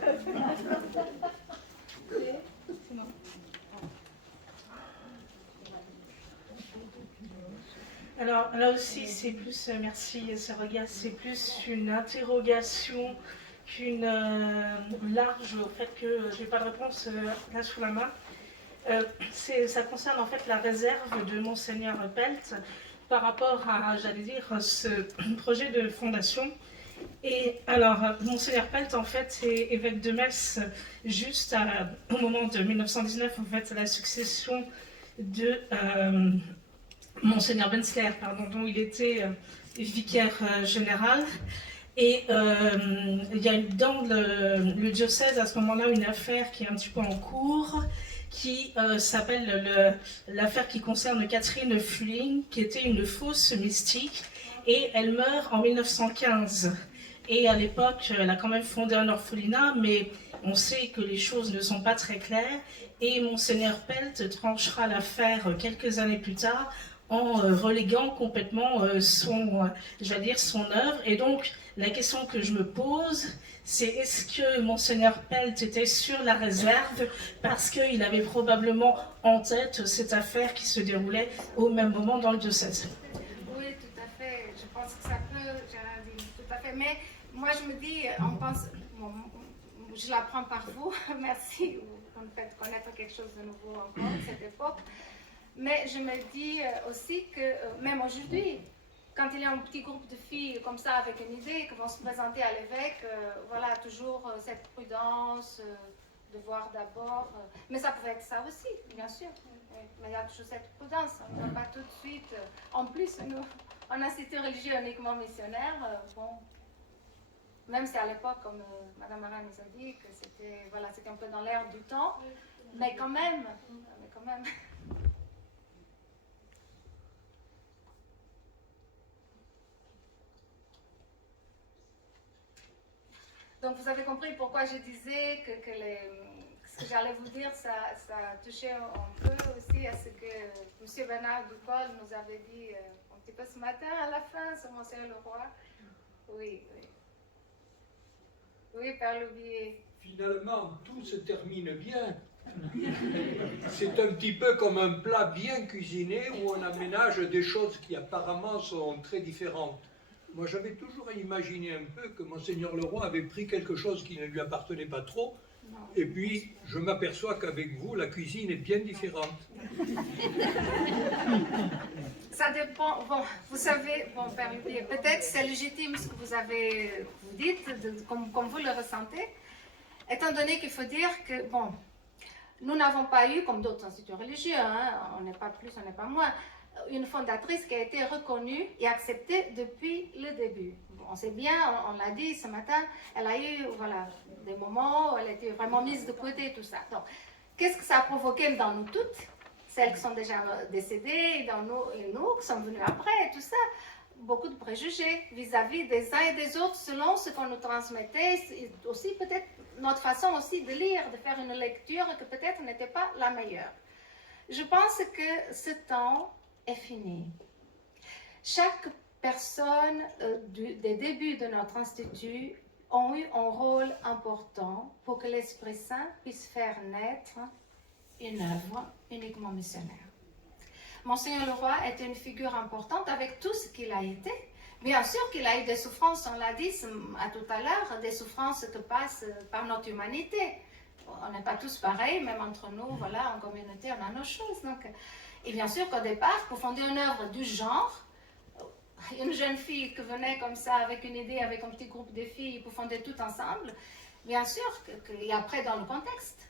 Alors là aussi, c'est plus, merci Saraga, c'est plus une interrogation qu'une large, au fait que je n'ai pas de réponse là sous la main. Ça concerne en fait la réserve de Monseigneur Pelt par rapport à, j'allais dire, ce projet de fondation. Et alors, Monseigneur Pelt, en fait, est évêque de Metz juste au moment de 1919, en fait, à la succession de Monseigneur Benzler, dont il était vicaire général. Et il y a dans le diocèse, à ce moment-là, une affaire qui est un petit peu en cours, qui s'appelle l'affaire qui concerne Catherine Fulling, qui était une fausse mystique, et elle meurt en 1915. Et à l'époque, elle a quand même fondé un orphelinat, mais on sait que les choses ne sont pas très claires, et Monseigneur Pelt tranchera l'affaire quelques années plus tard, en reléguant complètement son œuvre. Et donc, la question que je me pose, c'est est-ce que Monseigneur Pelt était sur la réserve parce qu'il avait probablement en tête cette affaire qui se déroulait au même moment dans le diocèse? Oui, tout à fait. Je pense que ça peut, Géraldine, tout à fait. Mais moi, je me dis, on pense, bon, je l'apprends par vous, merci, vous me faites connaître quelque chose de nouveau encore de cette époque. Mais je me dis aussi que même aujourd'hui, quand il y a un petit groupe de filles comme ça avec une idée qui vont se présenter à l'évêque, voilà, toujours cette prudence de voir d'abord. Mais ça pouvait être ça aussi, bien sûr. Mais il y a toujours cette prudence. On ne va pas tout de suite. En plus, nous, en institut religieux uniquement missionnaire, bon, même si à l'époque, comme Madame Marin nous a dit, que c'était voilà, un peu dans l'air du temps, mais quand même. Donc vous avez compris pourquoi je disais que ce que j'allais vous dire, ça touchait un peu aussi à ce que M. Bernard Ducol nous avait dit un petit peu ce matin à la fin sur Monseigneur le Roi. Oui. Oui, Père Loubier. Finalement, tout se termine bien. C'est un petit peu comme un plat bien cuisiné où on aménage des choses qui apparemment sont très différentes. Moi, j'avais toujours imaginé un peu que Monseigneur le Roi avait pris quelque chose qui ne lui appartenait pas trop. Et puis, je m'aperçois qu'avec vous, la cuisine est bien différente. Ça dépend. Bon, vous savez, bon, Père Loubier, peut-être c'est légitime ce que vous dites, comme vous le ressentez, étant donné qu'il faut dire que, bon, nous n'avons pas eu, comme d'autres instituts religieux, hein, on n'est pas plus, on n'est pas moins, une fondatrice qui a été reconnue et acceptée depuis le début. Bon, on sait bien, on l'a dit ce matin, elle a eu voilà, des moments où elle a été vraiment mise de côté, tout ça. Donc, qu'est-ce que ça a provoqué dans nous toutes, celles qui sont déjà décédées, dans nous et nous qui sommes venus après, tout ça? Beaucoup de préjugés vis-à-vis des uns et des autres selon ce qu'on nous transmettait, et aussi peut-être notre façon aussi de lire, de faire une lecture que peut-être n'était pas la meilleure. Je pense que ce temps est fini. chaque personne des débuts de notre institut ont eu un rôle important pour que l'Esprit Saint puisse faire naître une œuvre uniquement missionnaire. Monseigneur Leroy est une figure importante avec tout ce qu'il a été. Bien sûr qu'il a eu des souffrances, on l'a dit à tout à l'heure, des souffrances que passe par notre humanité. On n'est pas tous pareils, même entre nous, voilà, en communauté, on a nos choses. Donc, et bien sûr qu'au départ, pour fonder une œuvre du genre, une jeune fille qui venait comme ça avec une idée, avec un petit groupe de filles pour fonder tout ensemble, bien sûr et après dans le contexte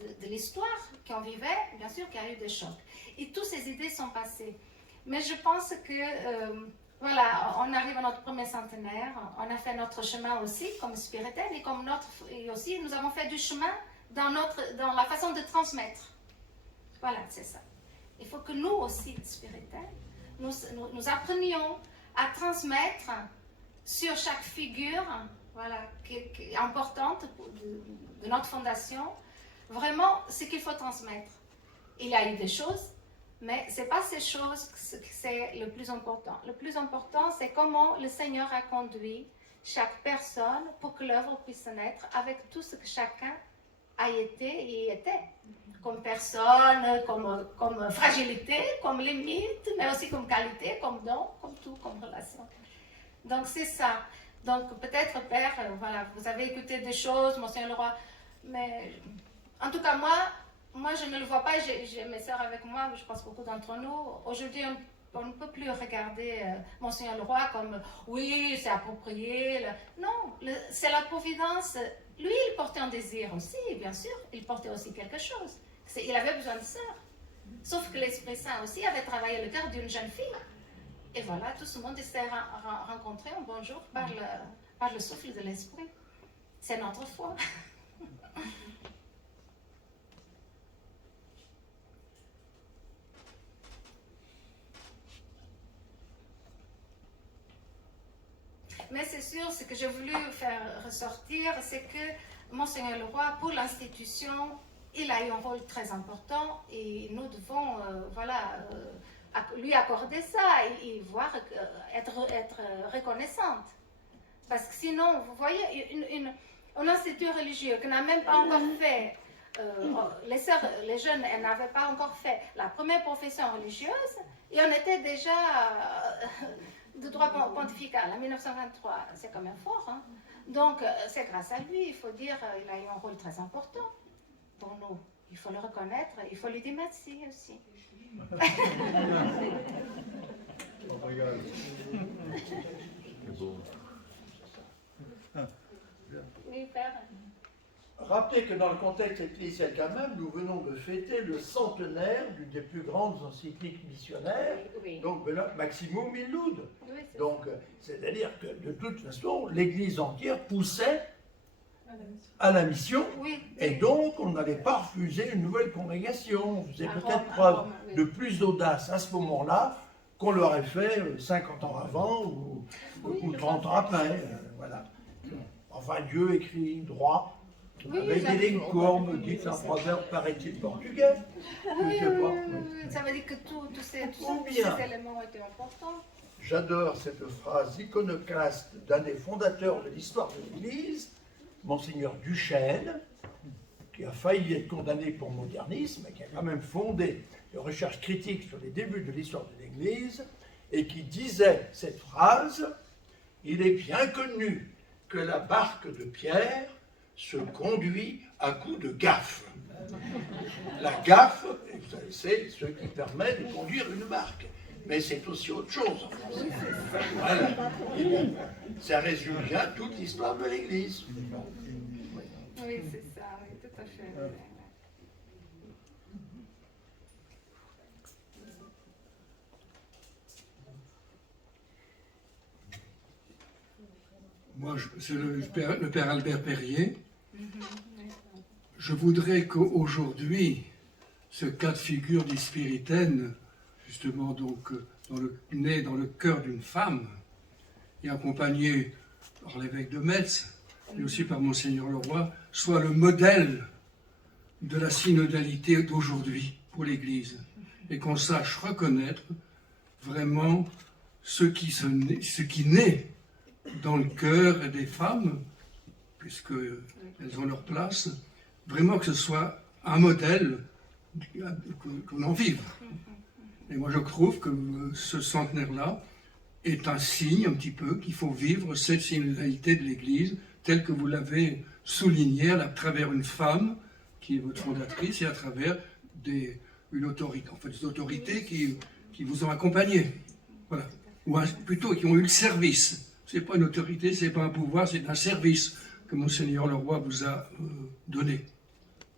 de l'histoire qu'on vivait, bien sûr qu'il y a eu des chocs. Et toutes ces idées sont passées. Mais je pense que, voilà, on arrive à notre premier centenaire, on a fait notre chemin aussi comme spiritaine et aussi nous avons fait du chemin dans la façon de transmettre. Voilà, c'est ça. Il faut que nous aussi, spiritaines, nous apprenions à transmettre sur chaque figure, voilà, qui est importante de notre fondation, vraiment ce qu'il faut transmettre. Il y a eu des choses, mais ce n'est pas ces choses que c'est le plus important. Le plus important, c'est comment le Seigneur a conduit chaque personne pour que l'œuvre puisse naître avec tout ce que chacun a été et était. Comme personne, comme fragilité, comme limite, mais aussi comme qualité, comme don, comme tout, comme relation. Donc c'est ça. Donc peut-être, Père, voilà, vous avez écouté des choses, Monseigneur Leroy, mais en tout cas moi je ne le vois pas, j'ai mes sœurs avec moi, je pense beaucoup d'entre nous. Aujourd'hui, on ne peut plus regarder Monseigneur Leroy comme oui, c'est approprié. Non, c'est la providence. Lui, il portait un désir aussi, bien sûr, il portait aussi quelque chose. Il avait besoin de sœurs. Sauf que l'Esprit Saint aussi avait travaillé le cœur d'une jeune fille. Et voilà, tout ce monde s'est rencontré un bon jour par le souffle de l'Esprit. C'est notre foi. Mais c'est sûr, ce que j'ai voulu faire ressortir, c'est que Monseigneur Leroy, pour l'institution, il a eu un rôle très important et nous devons lui accorder ça et voir, être reconnaissante. Parce que sinon, vous voyez, un institut religieux qui n'a même pas encore fait, les jeunes, elles n'avaient pas encore fait la première profession religieuse et on était déjà de droit pontifical en 1923. C'est quand même fort. Hein? Donc, c'est grâce à lui, il faut dire, il a eu un rôle très important pour nous. Il faut le reconnaître, il faut lui dire merci aussi. Oui, Père. Rappelez que dans le contexte ecclésial quand même, nous venons de fêter le centenaire d'une des plus grandes encycliques missionnaires, oui. Donc Maximum Illud. Oui, donc, c'est-à-dire que de toute façon, l'Église entière poussait à la mission, oui, et donc on n'allait pas refuser une nouvelle congrégation. On faisait peut-être preuve de plus d'audace à ce moment-là qu'on l'aurait fait 50 ans avant ou 30 ans après. Voilà. Enfin, Dieu écrit droit. Avec des lignes courbes, dit un proverbe, paraît-il, portugais. Oui, ça veut dire que tous ces éléments étaient importants. J'adore cette phrase iconoclaste d'un des fondateurs de l'histoire de l'Église, Monseigneur Duchesne, qui a failli être condamné pour modernisme, mais qui a quand même fondé une recherche critique sur les débuts de l'histoire de l'Église, et qui disait cette phrase: « Il est bien connu que la barque de Pierre se conduit à coup de gaffe. » La gaffe, c'est ce qui permet de conduire une barque. Mais c'est aussi autre chose en français. Voilà. Ça résume bien toute l'histoire de l'Église. Oui, c'est ça, oui, tout à fait. Moi, c'est le père Albert Perrier. Je voudrais qu'aujourd'hui, ce cas de figure d'Ispiritaine, justement donc né dans le cœur d'une femme, et accompagné par l'évêque de Metz, mais aussi par Monseigneur Leroy, soit le modèle de la synodalité d'aujourd'hui pour l'Église, et qu'on sache reconnaître vraiment ce qui naît dans le cœur des femmes, puisqu'elles ont leur place, vraiment que ce soit un modèle qu'on en vive. Et moi je trouve que ce centenaire-là est un signe un petit peu qu'il faut vivre cette synodalité de l'Église telle que vous l'avez souligné à travers une femme qui est votre fondatrice et à travers une autorité, en fait des autorités qui vous ont accompagné, voilà, ou plutôt qui ont eu le service. C'est pas une autorité, c'est pas un pouvoir, c'est un service que Monseigneur le Roi vous a donné.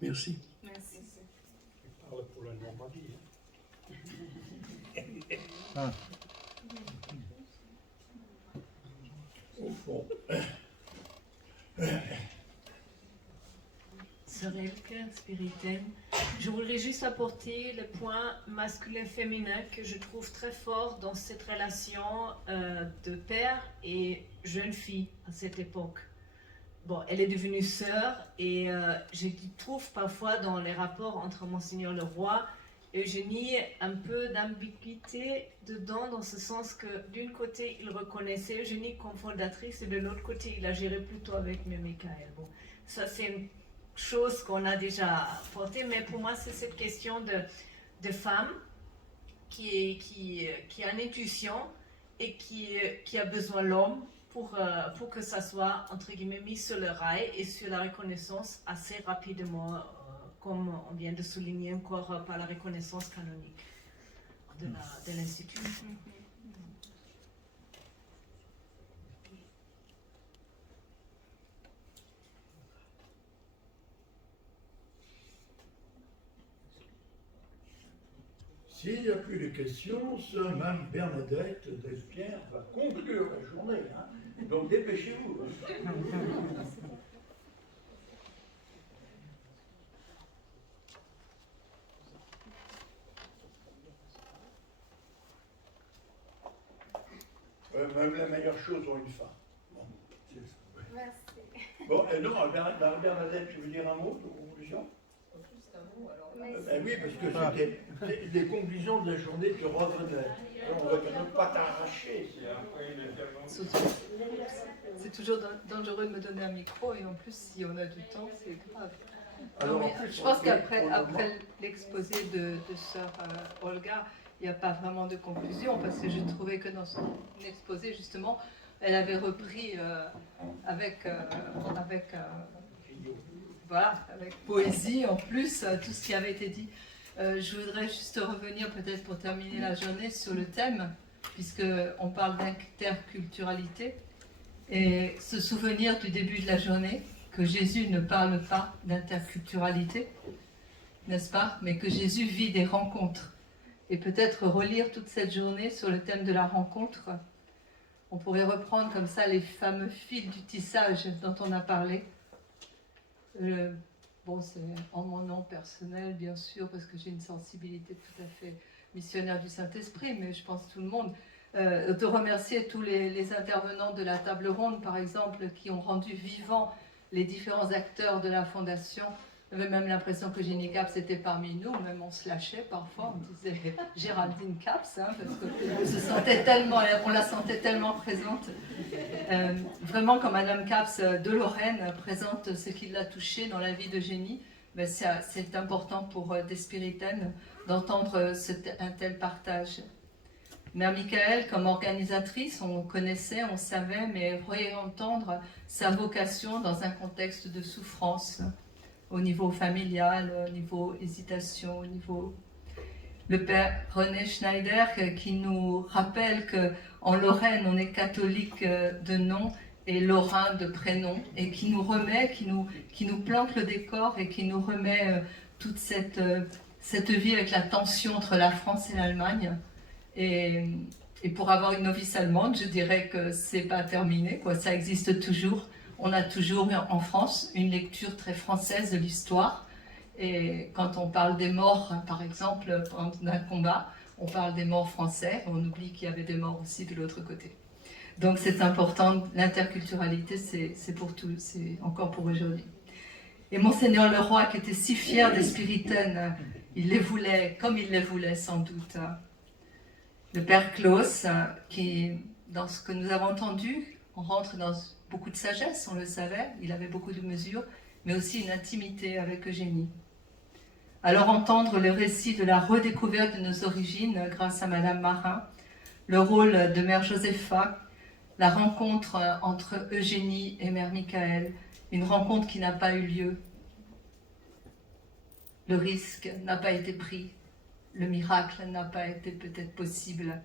Merci. Merci. Je parle pour la Normandie. Au fond, Sœur Elke, spiritaine, je voudrais juste apporter le point masculin-féminin que je trouve très fort dans cette relation de père et jeune fille à cette époque. Bon, elle est devenue sœur et je trouve parfois dans les rapports entre Monseigneur le Roi et Eugénie un peu d'ambiguïté dedans, dans ce sens que d'une côté il reconnaissait Eugénie comme fondatrice et de l'autre côté il a géré plutôt avec Michael. Bon, ça c'est une chose qu'on a déjà portée, mais pour moi c'est cette question de femme qui a une intuition et qui a besoin de l'homme pour que ça soit, entre guillemets, mis sur le rail et sur la reconnaissance assez rapidement, comme on vient de souligner encore par la reconnaissance canonique de l'Institut. s'il n'y a plus de questions, sœur Mme Bernadette Despierres va conclure la journée. Hein. Donc dépêchez-vous. Même la meilleure chose ont une fin. Bon, Merci. bon non, Bernadette, tu veux dire un mot de conclusion? Oui, parce que c'était les conclusions de la journée te revenaient. On ne va pas t'arracher. C'est toujours dangereux de me donner un micro et en plus, si on a du temps, c'est grave. Alors, Non, mais je pense qu'après l'exposé de sœur Olga, il n'y a pas vraiment de conclusion parce que je trouvais que dans son exposé, justement, elle avait repris avec poésie en plus tout ce qui avait été dit. Je voudrais juste revenir peut-être pour terminer la journée sur le thème, puisqu'on parle d'interculturalité, et se souvenir du début de la journée que Jésus ne parle pas d'interculturalité, n'est-ce pas, mais que Jésus vit des rencontres. Et peut-être relire toute cette journée sur le thème de la rencontre. On pourrait reprendre comme ça les fameux fils du tissage dont on a parlé. Bon, c'est en mon nom personnel, bien sûr, parce que j'ai une sensibilité tout à fait missionnaire du Saint-Esprit, mais je pense tout le monde. De remercier tous les intervenants de la table ronde, par exemple, qui ont rendu vivants les différents acteurs de la Fondation. J'avais même l'impression que Jenny Caps était parmi nous, même on se lâchait parfois, on disait Géraldine Caps, hein, parce qu'on la sentait tellement présente. Vraiment, quand Madame Caps de Lorraine présente ce qui l'a touché dans la vie de Jenny, ben c'est important pour des spiritaines d'entendre un tel partage. Mère Michael, comme organisatrice, on connaissait, on savait, mais réentendre sa vocation dans un contexte de souffrance, au niveau familial, au niveau hésitation, au niveau... Le père René Schneider qui nous rappelle qu'en Lorraine, on est catholique de nom et lorrain de prénom, et qui nous remet, qui nous plante le décor et qui nous remet toute cette vie avec la tension entre la France et l'Allemagne. Et pour avoir une novice allemande, je dirais que c'est pas terminé, quoi. Ça existe toujours. On a toujours en France une lecture très française de l'histoire. Et quand on parle des morts, par exemple, d'un combat, on parle des morts français. On oublie qu'il y avait des morts aussi de l'autre côté. Donc c'est important. L'interculturalité, c'est pour tout. C'est encore pour aujourd'hui. Et Monseigneur le Roi, qui était si fier des spiritaines, il les voulait comme il les voulait sans doute. le Père Claus, qui, dans ce que nous avons entendu, on rentre dans beaucoup de sagesse, on le savait, il avait beaucoup de mesures, mais aussi une intimité avec Eugénie. Alors entendre le récit de la redécouverte de nos origines grâce à Madame Marin, le rôle de Mère Josepha, la rencontre entre Eugénie et Mère Michael, une rencontre qui n'a pas eu lieu. Le risque n'a pas été pris, le miracle n'a pas été peut-être possible.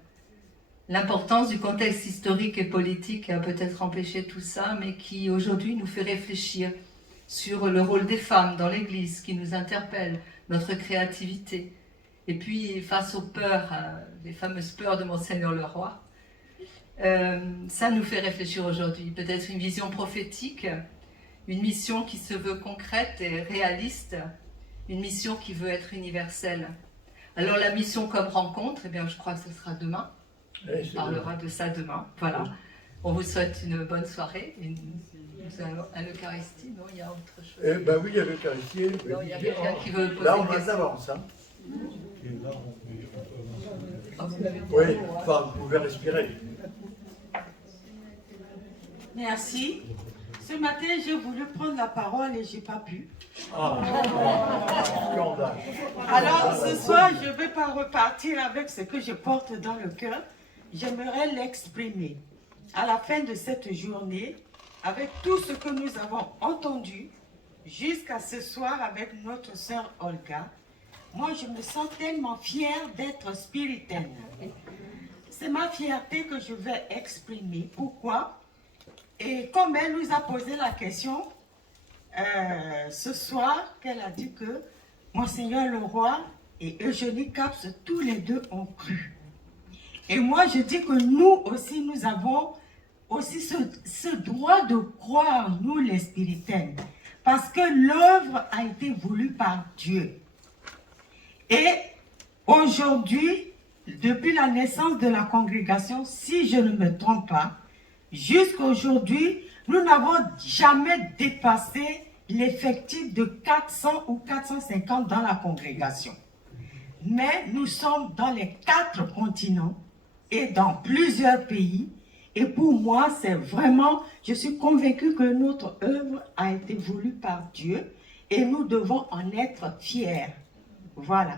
L'importance du contexte historique et politique a peut-être empêché tout ça, mais qui aujourd'hui nous fait réfléchir sur le rôle des femmes dans l'Église, qui nous interpelle, notre créativité. Et puis, face aux peurs, les fameuses peurs de Monseigneur Leroy, ça nous fait réfléchir aujourd'hui. Peut-être une vision prophétique, une mission qui se veut concrète et réaliste, une mission qui veut être universelle. Alors la mission comme rencontre, eh bien, je crois que ce sera demain. On parlera de ça demain. Voilà. On vous souhaite une bonne soirée. Nous allons à l'Eucharistie, non? Il y a autre chose. Oui, il y a l'Eucharistie. Il y a quelqu'un qui veut poser là, on une va question. d'avance. Hein. Ah, vous l'avez dit. Oui, enfin, vous pouvez respirer. Merci. Ce matin, j'ai voulu prendre la parole et je n'ai pas pu. Scandale. Alors, ce soir, je ne vais pas repartir avec ce que je porte dans le cœur. J'aimerais l'exprimer. À la fin de cette journée, avec tout ce que nous avons entendu, jusqu'à ce soir avec notre sœur Olga, moi, je me sens tellement fière d'être spiritaine. C'est ma fierté que je vais exprimer. Pourquoi? Et comme elle nous a posé la question, ce soir, qu'elle a dit que Monseigneur Leroy et Eugénie Caps, tous les deux ont cru. Et moi, je dis que nous aussi, nous avons aussi ce droit de croire, nous les spiritaines, parce que l'œuvre a été voulue par Dieu. Et aujourd'hui, depuis la naissance de la congrégation, si je ne me trompe pas, jusqu'à aujourd'hui, nous n'avons jamais dépassé l'effectif de 400 ou 450 dans la congrégation. Mais nous sommes dans les 4 continents et dans plusieurs pays. Et pour moi, c'est vraiment, je suis convaincue que notre œuvre a été voulue par Dieu et nous devons en être fiers. Voilà.